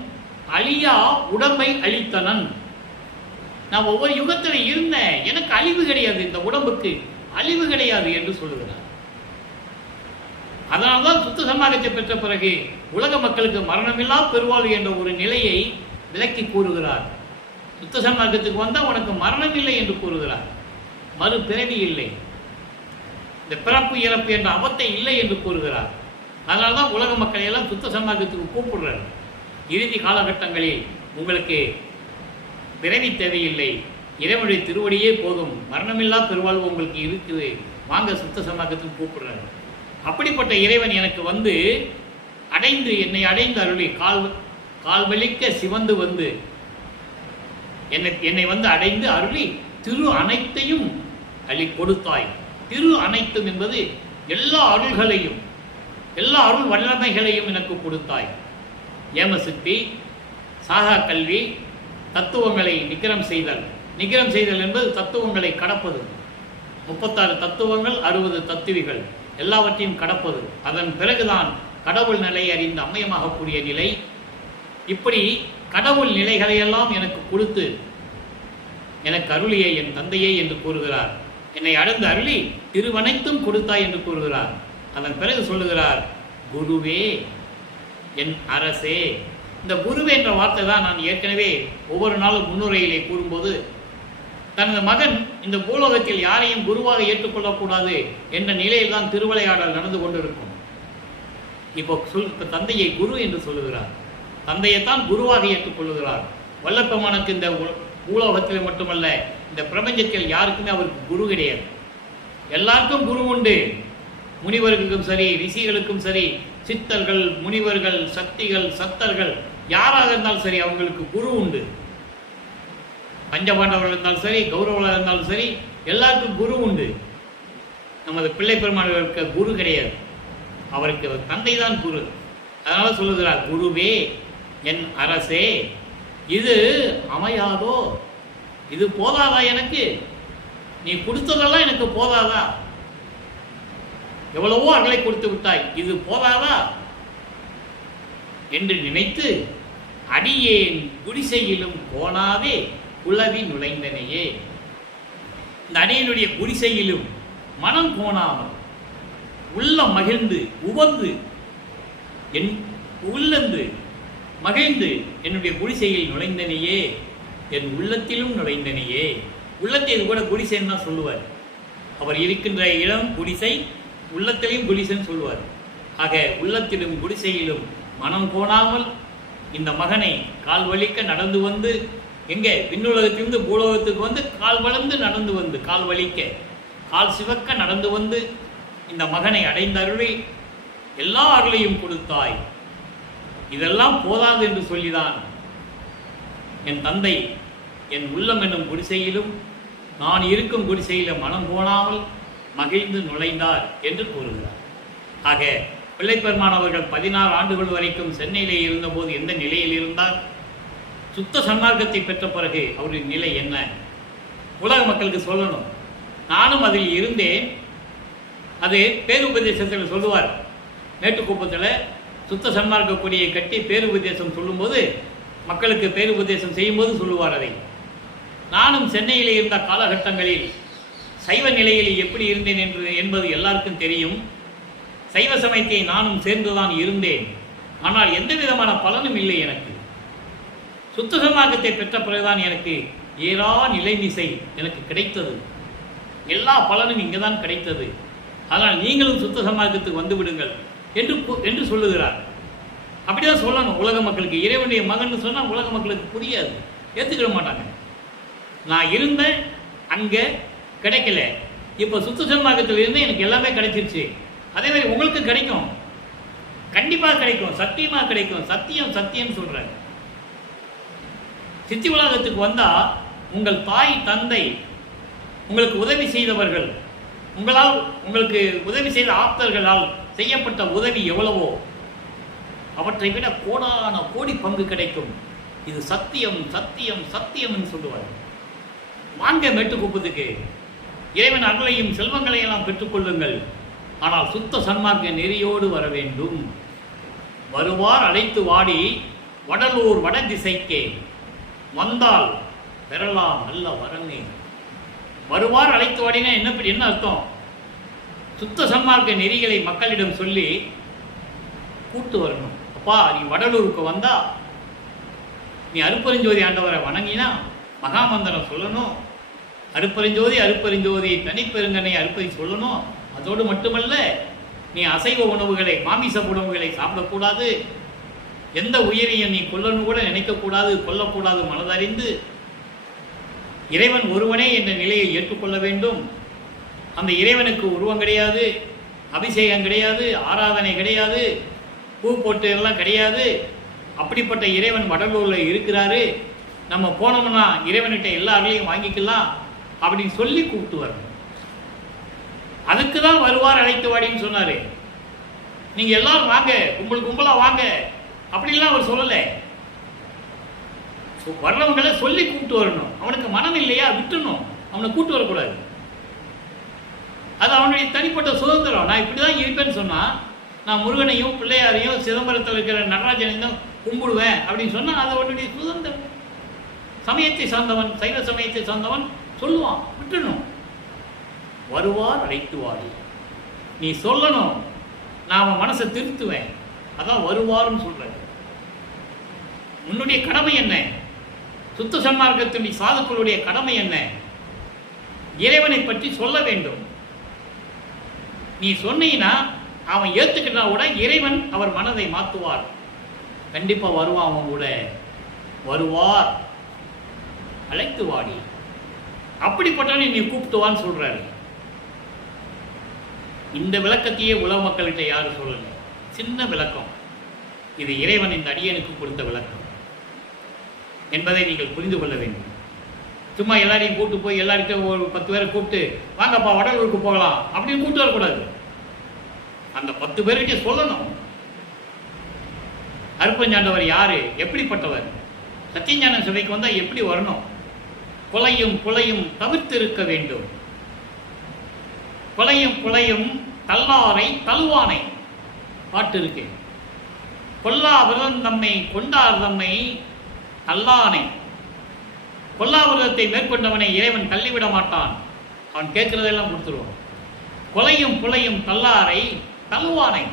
அழியா உடம்பை அழித்தனன். நான் ஒவ்வொரு யுகத்தில் இருந்தேன், எனக்கு அழிவு கிடையாது, இந்த உடம்புக்கு அழிவு கிடையாது என்று சொல்லுகிறார். அதனால்தான் சுத்த சன்மார்க்கத்தை பெற்ற பிறகு உலக மக்களுக்கு மரணமில்லா பெருவாழ்வு என்ற ஒரு நிலையை விளக்கி கூறுகிறார். சுத்த சன்மார்க்கத்துக்கு வந்தால் உனக்கு மரணம் இல்லை என்று கூறுகிறார். மறுபிறவி இல்லை, இந்த பிறப்பு இறப்பு என்ற அவத்தை இல்லை என்று கூறுகிறார். அதனால்தான் உலக மக்களை எல்லாம் சுத்த சன்மார்க்கத்துக்கு கூப்பிடுறார். இறுதி காலகட்டங்களில் உங்களுக்கு பிறவி தேவையில்லை, இறைவனுடைய திருவடியே போதும், மரணமில்லா பெருவாழ்வு உங்களுக்கு இருக்குது, வாங்க சுத்த சன்மார்க்கத்துக்கு கூப்பிடுறாரு. அப்படிப்பட்ட இறைவன் எனக்கு வந்து அடைந்து என்னை அடைந்து அருளி கால்வலிக்க சிவந்து வந்து என்னை வந்து அடைந்து அருளி திரு அனைத்தையும் அள்ளி கொடுத்தாய். திரு அனைத்தும் என்பது எல்லா அருள்களையும் எல்லா அருள் வல்லமைகளையும் எனக்கு கொடுத்தாய். ஏமசித்தி, சாகா கல்வி, தத்துவங்களை நிகரம் செய்தல். நிகரம் செய்தல் என்பது தத்துவங்களை கடப்பது. 36 தத்துவங்கள், 60 தத்துவிகள் எல்லாவற்றையும் கடப்பது. அதன் பிறகுதான் கடவுள் நிலை அறிந்து அம்மையமாகக்கூடிய நிலை. இப்படி கடவுள் நிலைகளையெல்லாம் எனக்கு கொடுத்து எனக்கு அருளியே என் தந்தையே என்று கூறுகிறார். என்னை அடைந்து அருளி திருவனைத்தும் கொடுத்தாய் என்று கூறுகிறார். அதன் பிறகு சொல்லுகிறார், குருவே என் அரசே. இந்த குருவே என்ற வார்த்தை தான் நான் ஏற்கனவே ஒவ்வொரு நாளும் முன்னுரையிலே கூறும்போது, தனது மகன் இந்த பூலோகத்தில் யாரையும் குருவாக ஏற்றுக்கொள்ளக்கூடாது என்ற நிலையில் தான் திருவிளையாடல் நடந்து கொண்டிருக்கும். இப்போ தந்தையை குரு என்று சொல்லுகிறார். தந்தையைத்தான் குருவாக ஏற்றுக்கொள்ளுகிறார். வல்லப்பெருமானுக்கு இந்த பூலோகத்தில் மட்டுமல்ல, இந்த பிரபஞ்சத்தில் யாருக்குமே அவருக்கு குரு கிடையாது. எல்லாருக்கும் குரு உண்டு. முனிவர்களுக்கும் சரி, ரிஷிகளுக்கும் சரி, சித்தர்கள், முனிவர்கள், சக்திகள், சத்தர்கள் யாராக இருந்தாலும் சரி, அவங்களுக்கு குரு உண்டு. பஞ்சபாண்டவர்கள் இருந்தாலும் சரி, கௌரவர்கள் இருந்தாலும் சரி, எல்லாருக்கும் குரு உண்டு. நமது பிள்ளை பெருமானவருக்கு குரு கிடையாது, அவருக்கு தந்தை தான் குரு. அதனால சொல்லுகிறார், குருவே என் அரசே. இது அமையாதோ? இது போதாதா? எனக்கு நீ கொடுத்ததெல்லாம் எனக்கு போதாதா? எவ்வளவோ அருளை கொடுத்து விட்டாய், இது போதாதா என்று நினைத்து அடியேன் குடிசையிலும் கோணாதே குளவி நுழைந்தனையே. இந்த அடியனுடைய குடிசையிலும் மனம் கோணாமல் உள்ளம் மகிழ்ந்து உவந்து என் உள்ளந்து மகிழ்ந்து என்னுடைய குடிசையில் நுழைந்தனையே, என் உள்ளத்திலும் நுழைந்தனையே. உள்ளத்தை இது கூட குடிசைன்னு தான் சொல்லுவார். அவர் இருக்கின்ற இடம் குடிசை, உள்ளத்திலையும் குடிசைன்னு சொல்லுவார். ஆக உள்ளத்திலும் குடிசையிலும் மனம் கோணாமல் இந்த மகனை கால் வலிக்க நடந்து வந்து, எங்கே விண்ணுலகத்திலிருந்து பூலோகத்துக்கு வந்து கால் வளர்ந்து நடந்து வந்து, கால் வலிக்க கால் சிவக்க நடந்து வந்து இந்த மகனை அடைந்தருளி எல்லா அருளையும் கொடுத்தாய். இதெல்லாம் போதாது என்று சொல்லிதான் என் தந்தை என் உள்ளம் என்னும் குடிசையிலும் நான் இருக்கும் குடிசையில் மனம் போனாமல் மகிழ்ந்து நுழைந்தார் என்று கூறுகிறார். ஆக பிள்ளைப்பெருமான் அவர்கள் 16 ஆண்டுகள் வரைக்கும் சென்னையிலே இருந்தபோது எந்த நிலையில் இருந்தார்? சுத்த சன்மார்க்கத்தை பெற்ற பிறகு அவரின் நிலை என்ன? உலக மக்களுக்கு சொல்லணும். நானும் அதில் இருந்தேன். அது பேருபதேசத்தில் சொல்லுவார். மேட்டுக்குப்பத்தில் சுத்த சன்மார்க்க கொடியை கட்டி பேருபதேசம் சொல்லும்போது, மக்களுக்கு பேருபதேசம் செய்யும்போது சொல்லுவார் அதை. நானும் சென்னையில் இருந்த காலகட்டங்களில் சைவ நிலையில் எப்படி இருந்தேன் என்பது எல்லாருக்கும் தெரியும். சைவ சமயத்தை நானும் சேர்ந்துதான் இருந்தேன். ஆனால் எந்த விதமான பலனும் இல்லை எனக்கு. சுத்த சன்மார்க்கத்தை பெற்ற பிறகுதான் எனக்கு ஏறா நிலைமிசை எனக்கு கிடைத்தது. எல்லா பலனும் இங்கே தான் கிடைத்தது. அதனால் நீங்களும் சுத்த சன்மார்க்கத்துக்கு வந்து விடுங்கள் என்று சொல்லுகிறார். அப்படிதான் சொல்லணும் உலக மக்களுக்கு. இறைவனுடைய மகன் சொன்னால் உலக மக்களுக்கு புரியாது, ஏற்றுக்கிட மாட்டாங்க. நான் இருந்தேன், அங்கே கிடைக்கல. இப்போ சுத்த சன்மார்க்கத்தில் இருந்து எனக்கு எல்லாமே கிடைச்சிருச்சு. அதே மாதிரி உங்களுக்கு கிடைக்கும், கண்டிப்பாக கிடைக்கும், சத்தியமாக கிடைக்கும். சத்தியம் சத்தியம் சொல்கிறேன். சித்தி உலகத்துக்கு வந்தால் உங்கள் தாய் தந்தை உங்களுக்கு உதவி செய்தவர்கள், உங்களுக்கு உதவி செய்த ஆப்தர்களால் செய்யப்பட்ட உதவி எவ்வளவோ அவற்றை விட கோடான கோடி பங்கு கிடைக்கும். இது சத்தியம் சத்தியம் சத்தியம் என்று சொல்லுவார். வாங்க மேட்டுக்குப்பத்துக்கு, இறைவன் அருளையும் செல்வங்களையும் எல்லாம் பெற்றுக்கொள்ளுங்கள். ஆனால் சுத்த சன்மார்க்க நெறியோடு வர வேண்டும். வருவார் அழைத்து வாடி வடலூர் வட திசைக்கே வந்தால் பெறலாம் நல்ல வரமே. வருவார் அழைத்து வாடினா என்ன அர்த்தம்? சுத்த சன்மார்க்க நெறிகளை மக்களிடம் சொல்லி கூட்டு வரணும். அப்பா, நீ வடலூருக்கு வந்தா நீ அருப்பெருஞ்சோதி ஆண்டவரை வணங்கினா மகாமந்திரம் சொல்லணும். அருப்பெருஞ்சோதி அருப்பெருஞ்சோதி தனிப்பெருங்கனை அருப்பை சொல்லணும். அதோடு மட்டுமல்ல, நீ அசைவ உணவுகளை, மாமிச உணவுகளை சாப்பிடக்கூடாது. எந்த உயிரையும் நீ கொல்லணும் கூட நினைக்கக்கூடாது, கொல்லக்கூடாது. மனதறிந்து இறைவன் ஒருவனே என்ற நிலையை ஏற்றுக்கொள்ள வேண்டும். அந்த இறைவனுக்கு உருவம் கிடையாது, அபிஷேகம் கிடையாது, ஆராதனை கிடையாது, பூ போட்டு எல்லாம் கிடையாது. அப்படிப்பட்ட இறைவன் வடலூரில் இருக்கிறாரு. நம்ம போனோம்னா இறைவன்கிட்ட எல்லா அருளையும் வாங்கிக்கலாம் அப்படின்னு சொல்லி கூப்பிட்டு வரணும். அதுக்கு தான் வருவார் அழைத்து வாடின்னு சொன்னார். நீங்கள் எல்லாரும் வாங்க, கும்பலாக வாங்க அப்படிலாம் அவர் சொல்லலை. வர்றவங்களை சொல்லி கூப்பிட்டு வரணும். அவனுக்கு மனம் இல்லையா, விட்டுணும். அவனை கூப்பிட்டு வரக்கூடாது. அது அவனுடைய தனிப்பட்ட சுதந்திரம். நான் இப்படி தான் இருப்பேன்னு சொன்னால், நான் முருகனையும் பிள்ளையாரையும் சிதம்பரத்தில் இருக்கிற நடராஜனையும் தான் கும்பிடுவேன் அப்படின்னு சொன்னால் அது அவனுடைய சுதந்திரம். சமயத்தை சார்ந்தவன், சைவ சமயத்தை சார்ந்தவன் சொல்லுவான், விட்டுணும். வருவார் அழைத்து வாடி, நீ சொல்லணும், நான் அவன் மனசை திருத்துவேன். அதான் வருவார்னு சொல்கிறேன். உன்னுடைய கடமை என்ன? சுத்த சன்மார்க்கத்தினுடைய சாதுக்களுடைய கடமை என்ன? இறைவனை பற்றி சொல்ல வேண்டும். நீ சொன்னீங்கன்னா அவன் ஏற்றுக்கிட்டா கூட இறைவன் அவர் மனதை மாற்றுவார். கண்டிப்பாக வருவான். அவன் கூட வருவார் அழைத்து வாடி, அப்படிப்பட்டவனை நீ கூப்பிட்டு வான்னு சொல்றாரு. இந்த விளக்கத்தையே உலக மக்கள்கிட்ட யாரும் சொல்லலை. சின்ன விளக்கம். இது இறைவன் இந்த அடியனுக்கு கொடுத்த விளக்கம் என்பதை நீங்கள் புரிந்து கொள்ள வேண்டும். சும்மா எல்லாரையும் கூப்பிட்டு போய் எல்லாருக்கும் ஒரு 10 பேரை கூப்பிட்டு வாங்கப்பா வடலூருக்கு போகலாம் அப்படின்னு கூப்பிட்டு வரக்கூடாது. அந்த 10 பேர்கிட்ட சொல்லணும். அருப்பஞ்சாண்டவர் யாரு, எப்படிப்பட்டவர், சத்தியஞான சபைக்கு வந்தால் எப்படி வரணும், கொலையும் தவிர்த்து இருக்க வேண்டும். கொலையும் தல்லாரை தல்வானை பாட்டு இருக்கு. கொல்லாவிரதம் தம்மை கொண்டார் தம்மை அல்லானை. கொல்லாவிரதத்தை மேற்கொண்டவனை இறைவன் தள்ளிவிட மாட்டான். அவன் கேட்கிறதெல்லாம் கொடுத்துருவான். கொலையும் தல்லாரை தல்வானை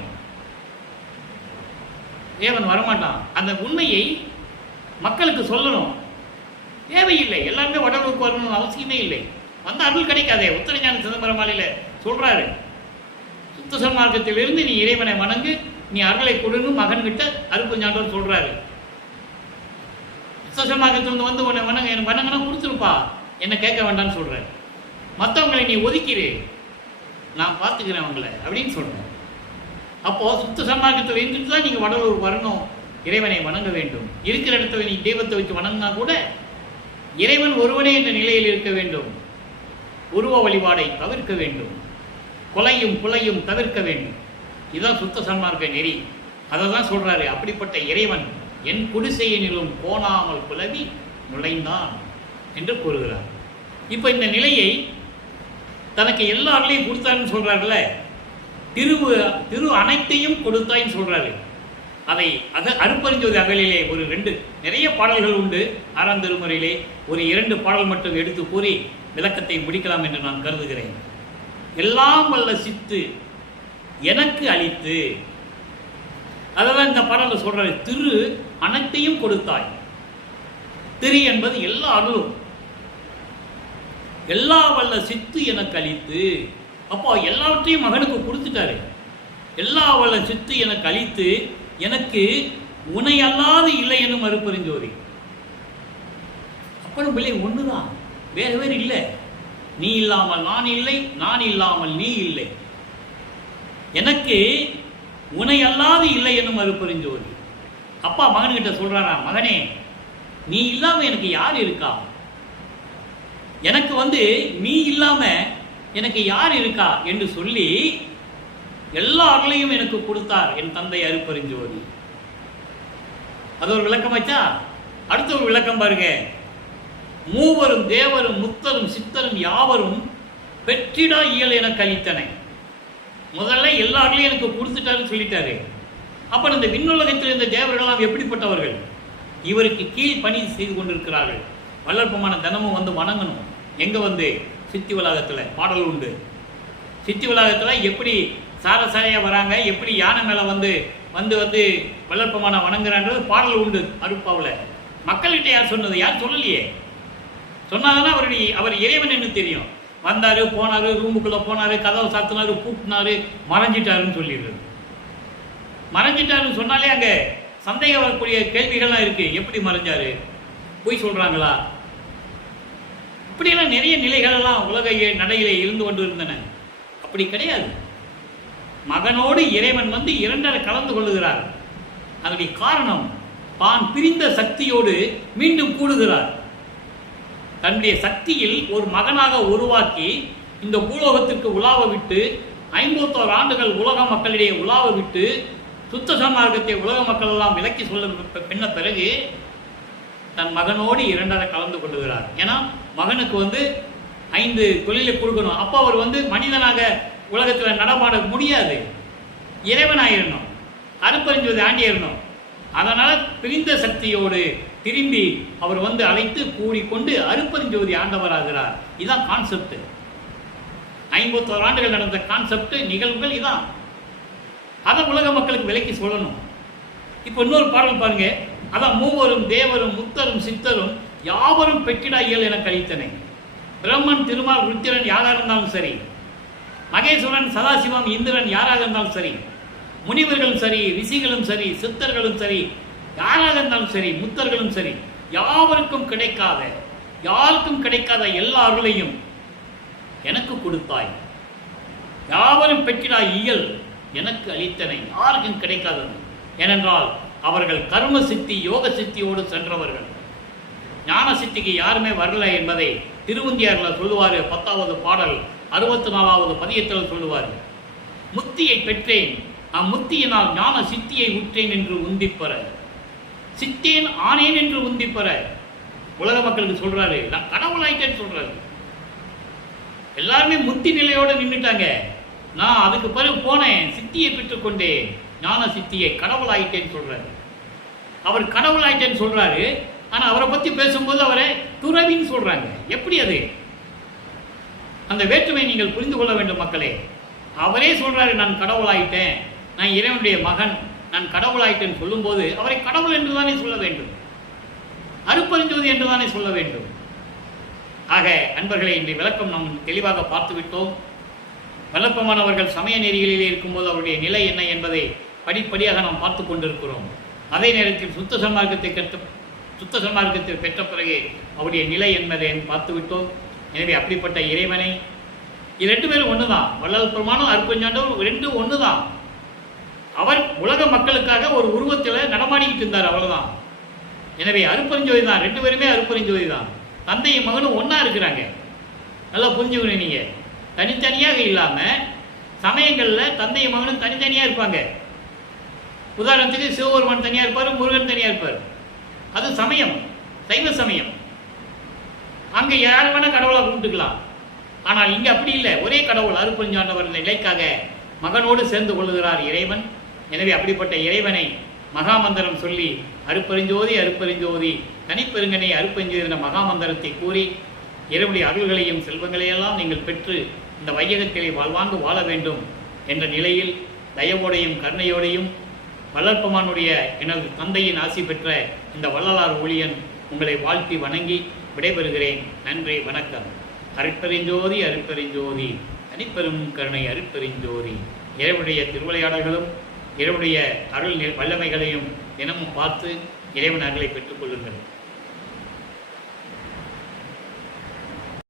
இறைவன் வரமாட்டான். அந்த உண்மையை மக்களுக்கு சொல்லணும். தேவையில்லை, எல்லாருமே வடலூருக்கு வரணும்னு அவசியமே இல்லை. வந்த அருள் கிடைக்காதே. உத்தரஞான சிதம்பரம் மாலையில் சொல்றாரு, சுத்த சன்மார்க்கத்திலிருந்து நீ இறைவனை வணங்கு, நீ அருளை கொடுன்னு மகன்கிட்ட அருட்பெருஞ்சாண்டவர் சொல்றாரு. சுத்த சன்மார்க்கத்திலிருந்து வந்து உன்னை வணங்க, எனக்கு வணங்கினா கொடுத்துருப்பா, என்ன கேட்க வேண்டாம்னு சொல்றாரு. மற்றவங்களை நீ ஒதுக்கிடு, நான் பார்த்துக்கிறேன் அவங்கள அப்படின்னு சொல்றேன். அப்போ சுத்த சன்மார்க்கத்தில் இருந்துட்டு தான் நீங்க வடலூர் வரணும், இறைவனை வணங்க வேண்டும். இருக்கிற இடத்துல நீ தெய்வத்தை வச்சு வணங்கினா கூட இறைவன் ஒருவனே என்ற நிலையில் இருக்க வேண்டும். உருவ வழிபாடை தவிர்க்க வேண்டும், கொலையும் புலையும் தவிர்க்க வேண்டும். இதுதான் சுத்த சன்மார்க்க நெறி. அதை தான் சொல்றாரு. அப்படிப்பட்ட இறைவன் என் குடிசையினிலும் கோணாமல் குலவி நுழைந்தான் என்று கூறுகிறார். இப்போ இந்த நிலையை தனக்கு எல்லாரையும் கொடுத்தாருன்னு சொல்றாருல்ல, திரு அனைத்தையும் கொடுத்தாயின்னு சொல்றாரு. அதை அருட்பெருஞ்சோதி அகலிலே ஒரு 2 நிறைய பாடல்கள் உண்டு. 6ஆம் திருமுறையிலே ஒரு 2 பாடல் மட்டும் எடுத்து கூறி விளக்கத்தை முடிக்கலாம் என்று நான் கருதுகிறேன். எல்லாம் வல்ல சித்து எனக்கு அளித்து, அதெல்லாம் இந்த பாடலில் சொல்றாரு. திரு அனைத்தையும் கொடுத்தாய். திரு என்பது எல்லா அருளும். எல்லா வல்ல சித்து எனக்கு அளித்து, அப்போ எல்லாவற்றையும் மகனுக்கு கொடுத்துட்டாரு. எல்லா வல்ல சித்து எனக்கு அளித்து, எனக்கு உனை அல்லாது இல்லை என்னும் அருட்பெருஞ்சோதி. அப்பனும் பிள்ளை ஒண்ணுதான், வேறு வேறு இல்லை. நீ இல்லாமல் நான் இல்லை, நான் இல்லாமல் நீ இல்லை. எனக்கு உனை அல்லாது இல்லை என்னும் அருட்பெருஞ்சோதி. அப்பா மகன்கிட்ட சொல்றாரா, மகனே நீ இல்லாம எனக்கு யார் இருக்கா? எனக்கு நீ இல்லாம எனக்கு யார் இருக்கா என்று சொல்லி எல்லா அருளையும் எனக்கு கொடுத்தார் என் தந்தை அருட்பெருஞ்சோதி. அது ஒரு விளக்கம் வச்சா, அடுத்த ஒரு விளக்கம் பாருங்க. மூவரும் தேவரும் முத்தரும் சித்தரும் யாவரும் பெற்றிடா இயல் என கழித்தனை. முதல்ல எல்லா அருளையும் எனக்கு கொடுத்துட்டாருன்னு சொல்லிட்டாரு. அப்ப இந்த விண்ணுலகத்தில் இருந்த தேவர்களெல்லாம் எப்படிப்பட்டவர்கள்? இவருக்கு கீழ் பணி செய்து கொண்டிருக்கிறார்கள். வல்லற்பமான தினமும் வணங்கணும். எங்க சித்தி வளாகத்தில் பாடல் உண்டு. சித்தி வளாகத்தில் எப்படி சாரசாரையா வராங்க, எப்படி யானை மேல வந்து வல்லற்பமான வணங்குறான்றது பாடல் உண்டு அருட்பாவில். மக்கள்கிட்ட யார் சொன்னது? யார் சொல்லலையே. சொன்னாதானே அவர் இறைவன் என்ன தெரியும். வந்தாரு, போனாரு, ரூமுக்குள்ள போனாரு, கதவை சாத்தினாரு, பூட்டினாரு, மறைஞ்சிட்டாருன்னு சொல்லிடுறது. மறைஞ்சிட்டாருன்னு சொன்னாலே அங்க சந்தேகம் வரக்கூடிய கேள்விகள்லாம் இருக்கு. எப்படி மறைஞ்சாரு? போய் சொல்றாங்களா? இப்படியெல்லாம் நிறைய நிலைகள் எல்லாம் உலக நடையிலே இருந்து கொண்டு இருந்தன. அப்படி கிடையாது. மகனோடு இறைவன் 2 கலந்து கொள்ளுகிறார். அதனுடைய காரணம், தான் பிரிந்த சக்தியோடு மீண்டும் கூடுகிறார். தன்னுடைய சக்தியில் ஒரு மகனாக உருவாக்கி இந்த பூலோகத்திற்கு உலாவ விட்டு 51 ஆண்டுகள் உலக மக்களிடையே உலாவ விட்டு சுத்த சன்மார்க்கத்தை உலக மக்கள் எல்லாம் விலக்கி சொல்ல பின்ன பிறகு தன் மகனோடு 2 கலந்து கொள்ளுகிறார். ஏன்னா மகனுக்கு 5 தொழிலை கொடுக்கணும். அப்போ அவர் மனிதனாக உலகத்தில் நடமாட முடியாது, இறைவனாயிரணும், அருட்பெருஞ்சோதி ஆண்டியிரணும். அதனால் பிரிந்த சக்தியோடு திரும்பி அவர் அழைத்து கூடிக்கொண்டு அருட்பெருஞ்சோதி ஆண்டவராகிறார். இதுதான் கான்செப்ட். 51 ஆண்டுகள் நடந்த கான்செப்ட், நிகழ்வுகள் இதான். அதை உலக மக்களுக்கு விலக்கி சொல்லணும். இப்போ இன்னொரு பாடல் பாருங்க. அதான் மூவரும் தேவரும் முத்தரும் சித்தரும் யாவரும் பெற்றிடா இயல் என கழித்தனை. பிரம்மன், திருமால், ருத்திரன் யாராக இருந்தாலும் சரி, மகேஸ்வரன், சதாசிவம், இந்திரன் யாராக இருந்தாலும் சரி, முனிவர்களும் சரி, ரிஷிகளும் சரி, சித்தர்களும் சரி, யாராக இருந்தாலும் சரி, முத்தர்களும் சரி, யாருக்கும் கிடைக்காத எல்லா அருளையும் எனக்கு கொடுத்தாய். யாவரும் பெற்றிடாய் இயல் எனக்கு அளித்தனை. யாருக்கும் கிடைக்காதது. ஏனென்றால் அவர்கள் கர்ம சித்தி யோக சித்தியோடு சென்றவர்கள். ஞான சித்திக்கு யாருமே வரல என்பதை திருவந்தியாரில் சொல்லுவார். 10வது பாடல் 64வது பதியத்தில் சொல்லுவார். முத்தியை பெற்றேன், அம்முத்தியினால் ஞான சித்தியை உற்றேன் என்று உந்திப்பெற, சித்தேன் ஆனேன் என்று உந்திப்பெற உலக மக்களுக்கு சொல்றாரு. நான் கடவுளாயிட்டேன்னு சொல்றாரு. எல்லாருமே முத்தி நிலையோடு நின்றுட்டாங்க. நான் அதுக்கு பிறகு போனேன், சித்தியை பெற்றுக்கொண்டேன், ஞான சித்தியை, கடவுளாயிட்டேன்னு சொல்றாரு. அவர் கடவுளாயிட்டேன்னு சொல்றாரு. ஆனா அவரை பத்தி பேசும்போது அவரை துறவின்னு சொல்றாங்க. எப்படி அது? அந்த வேற்றுமை நீங்கள் புரிந்து கொள்ள வேண்டும் மக்களே. அவரே சொல்றாரு, நான் கடவுளாயிட்டேன், நான் இறைவனுடைய மகன், நான் கடவுளாயிட்டேன்னு சொல்லும்போது அவரை கடவுள் என்றுதானே சொல்ல வேண்டும், அருட்பெருஞ்சோதி என்றுதானே சொல்ல வேண்டும். ஆக அன்பர்களை, இன்றைய விளக்கம் நாம் தெளிவாக பார்த்து விட்டோம். வல்லற்பமானவர்கள் சமய நெறிகளில் இருக்கும்போது அவருடைய நிலை என்ன என்பதை படிப்படியாக நாம் பார்த்து கொண்டிருக்கிறோம். அதே நேரத்தில் சுத்த சன்மார்க்கத்தை பெற்ற பிறகு அவருடைய நிலை என்பதை பார்த்துவிட்டோம். எனவே அப்படிப்பட்ட இறைவனை இரண்டு பேரும் ஒன்று தான். வள்ளல் பெருமானும் அருட்பெருஞ்சாண்டவரும் ரெண்டும் ஒன்று தான். அவர் உலக மக்களுக்காக ஒரு உருவத்தில் நடமாடிக்கிட்டு இருந்தார், அவ்வளவுதான். எனவே அருட்பெருஞ்சோதி தான், ரெண்டு பேருமே அருட்பெருஞ்சோதி தான். தந்தையும் மகனும் ஒன்றா இருக்கிறாங்க. நல்லா புரிஞ்சுக்கணும். நீங்கள் தனித்தனியாக இல்லாமல் சமயங்களில் தந்தையும் மகனும் தனித்தனியாக இருப்பாங்க. உதாரணத்துக்கு சிவபெருமான் தனியாக இருப்பார், முருகன் தனியாக இருப்பார். அது சமயம், சைவ சமயம். அங்கே யார் வேணால் கடவுளாக கும்பிட்டுக்கலாம். ஆனால் இங்கே அப்படி இல்லை. ஒரே கடவுள் அருட்பெருஞ்சாண்டவர் நிலைக்காக மகனோடு சேர்ந்து கொள்ளுகிறார் இறைவன். எனவே அப்படிப்பட்ட இறைவனை மகாமந்திரம் சொல்லி அருட்பெருஞ்சோதி அருட்பெருஞ்சோதி தனிப்பெருங்கனை அருட்பெருஞ்சோதி என்ற மகாமந்திரத்தை கூறி இறைவனுடைய அருள்களையும் செல்வங்களையெல்லாம் நீங்கள் பெற்று இந்த வையகத்திலே வாழ்வாங்கு வாழ வேண்டும் என்ற நிலையில் தயவோடையும் கருணையோடையும் வள்ளற்பெருமானுடைய எனது தந்தையின் ஆசி பெற்ற இந்த வள்ளலார் ஊழியன் உங்களை வாழ்த்தி வணங்கி விடைபெறுகிறேன். நன்றி, வணக்கம். அருட்பெருஞ்சோதி அருட்பெருஞ்சோதி தனிப்பெரும் கருணை அருட்பெருஞ்சோதி. இறைவனுடைய திருவிளையாடல்களும் இறைவனுடைய அருள் வல்லமைகளையும் தினமும் பார்த்து இறைவன் அருளை பெற்றுக் கொள்ளுங்கள்.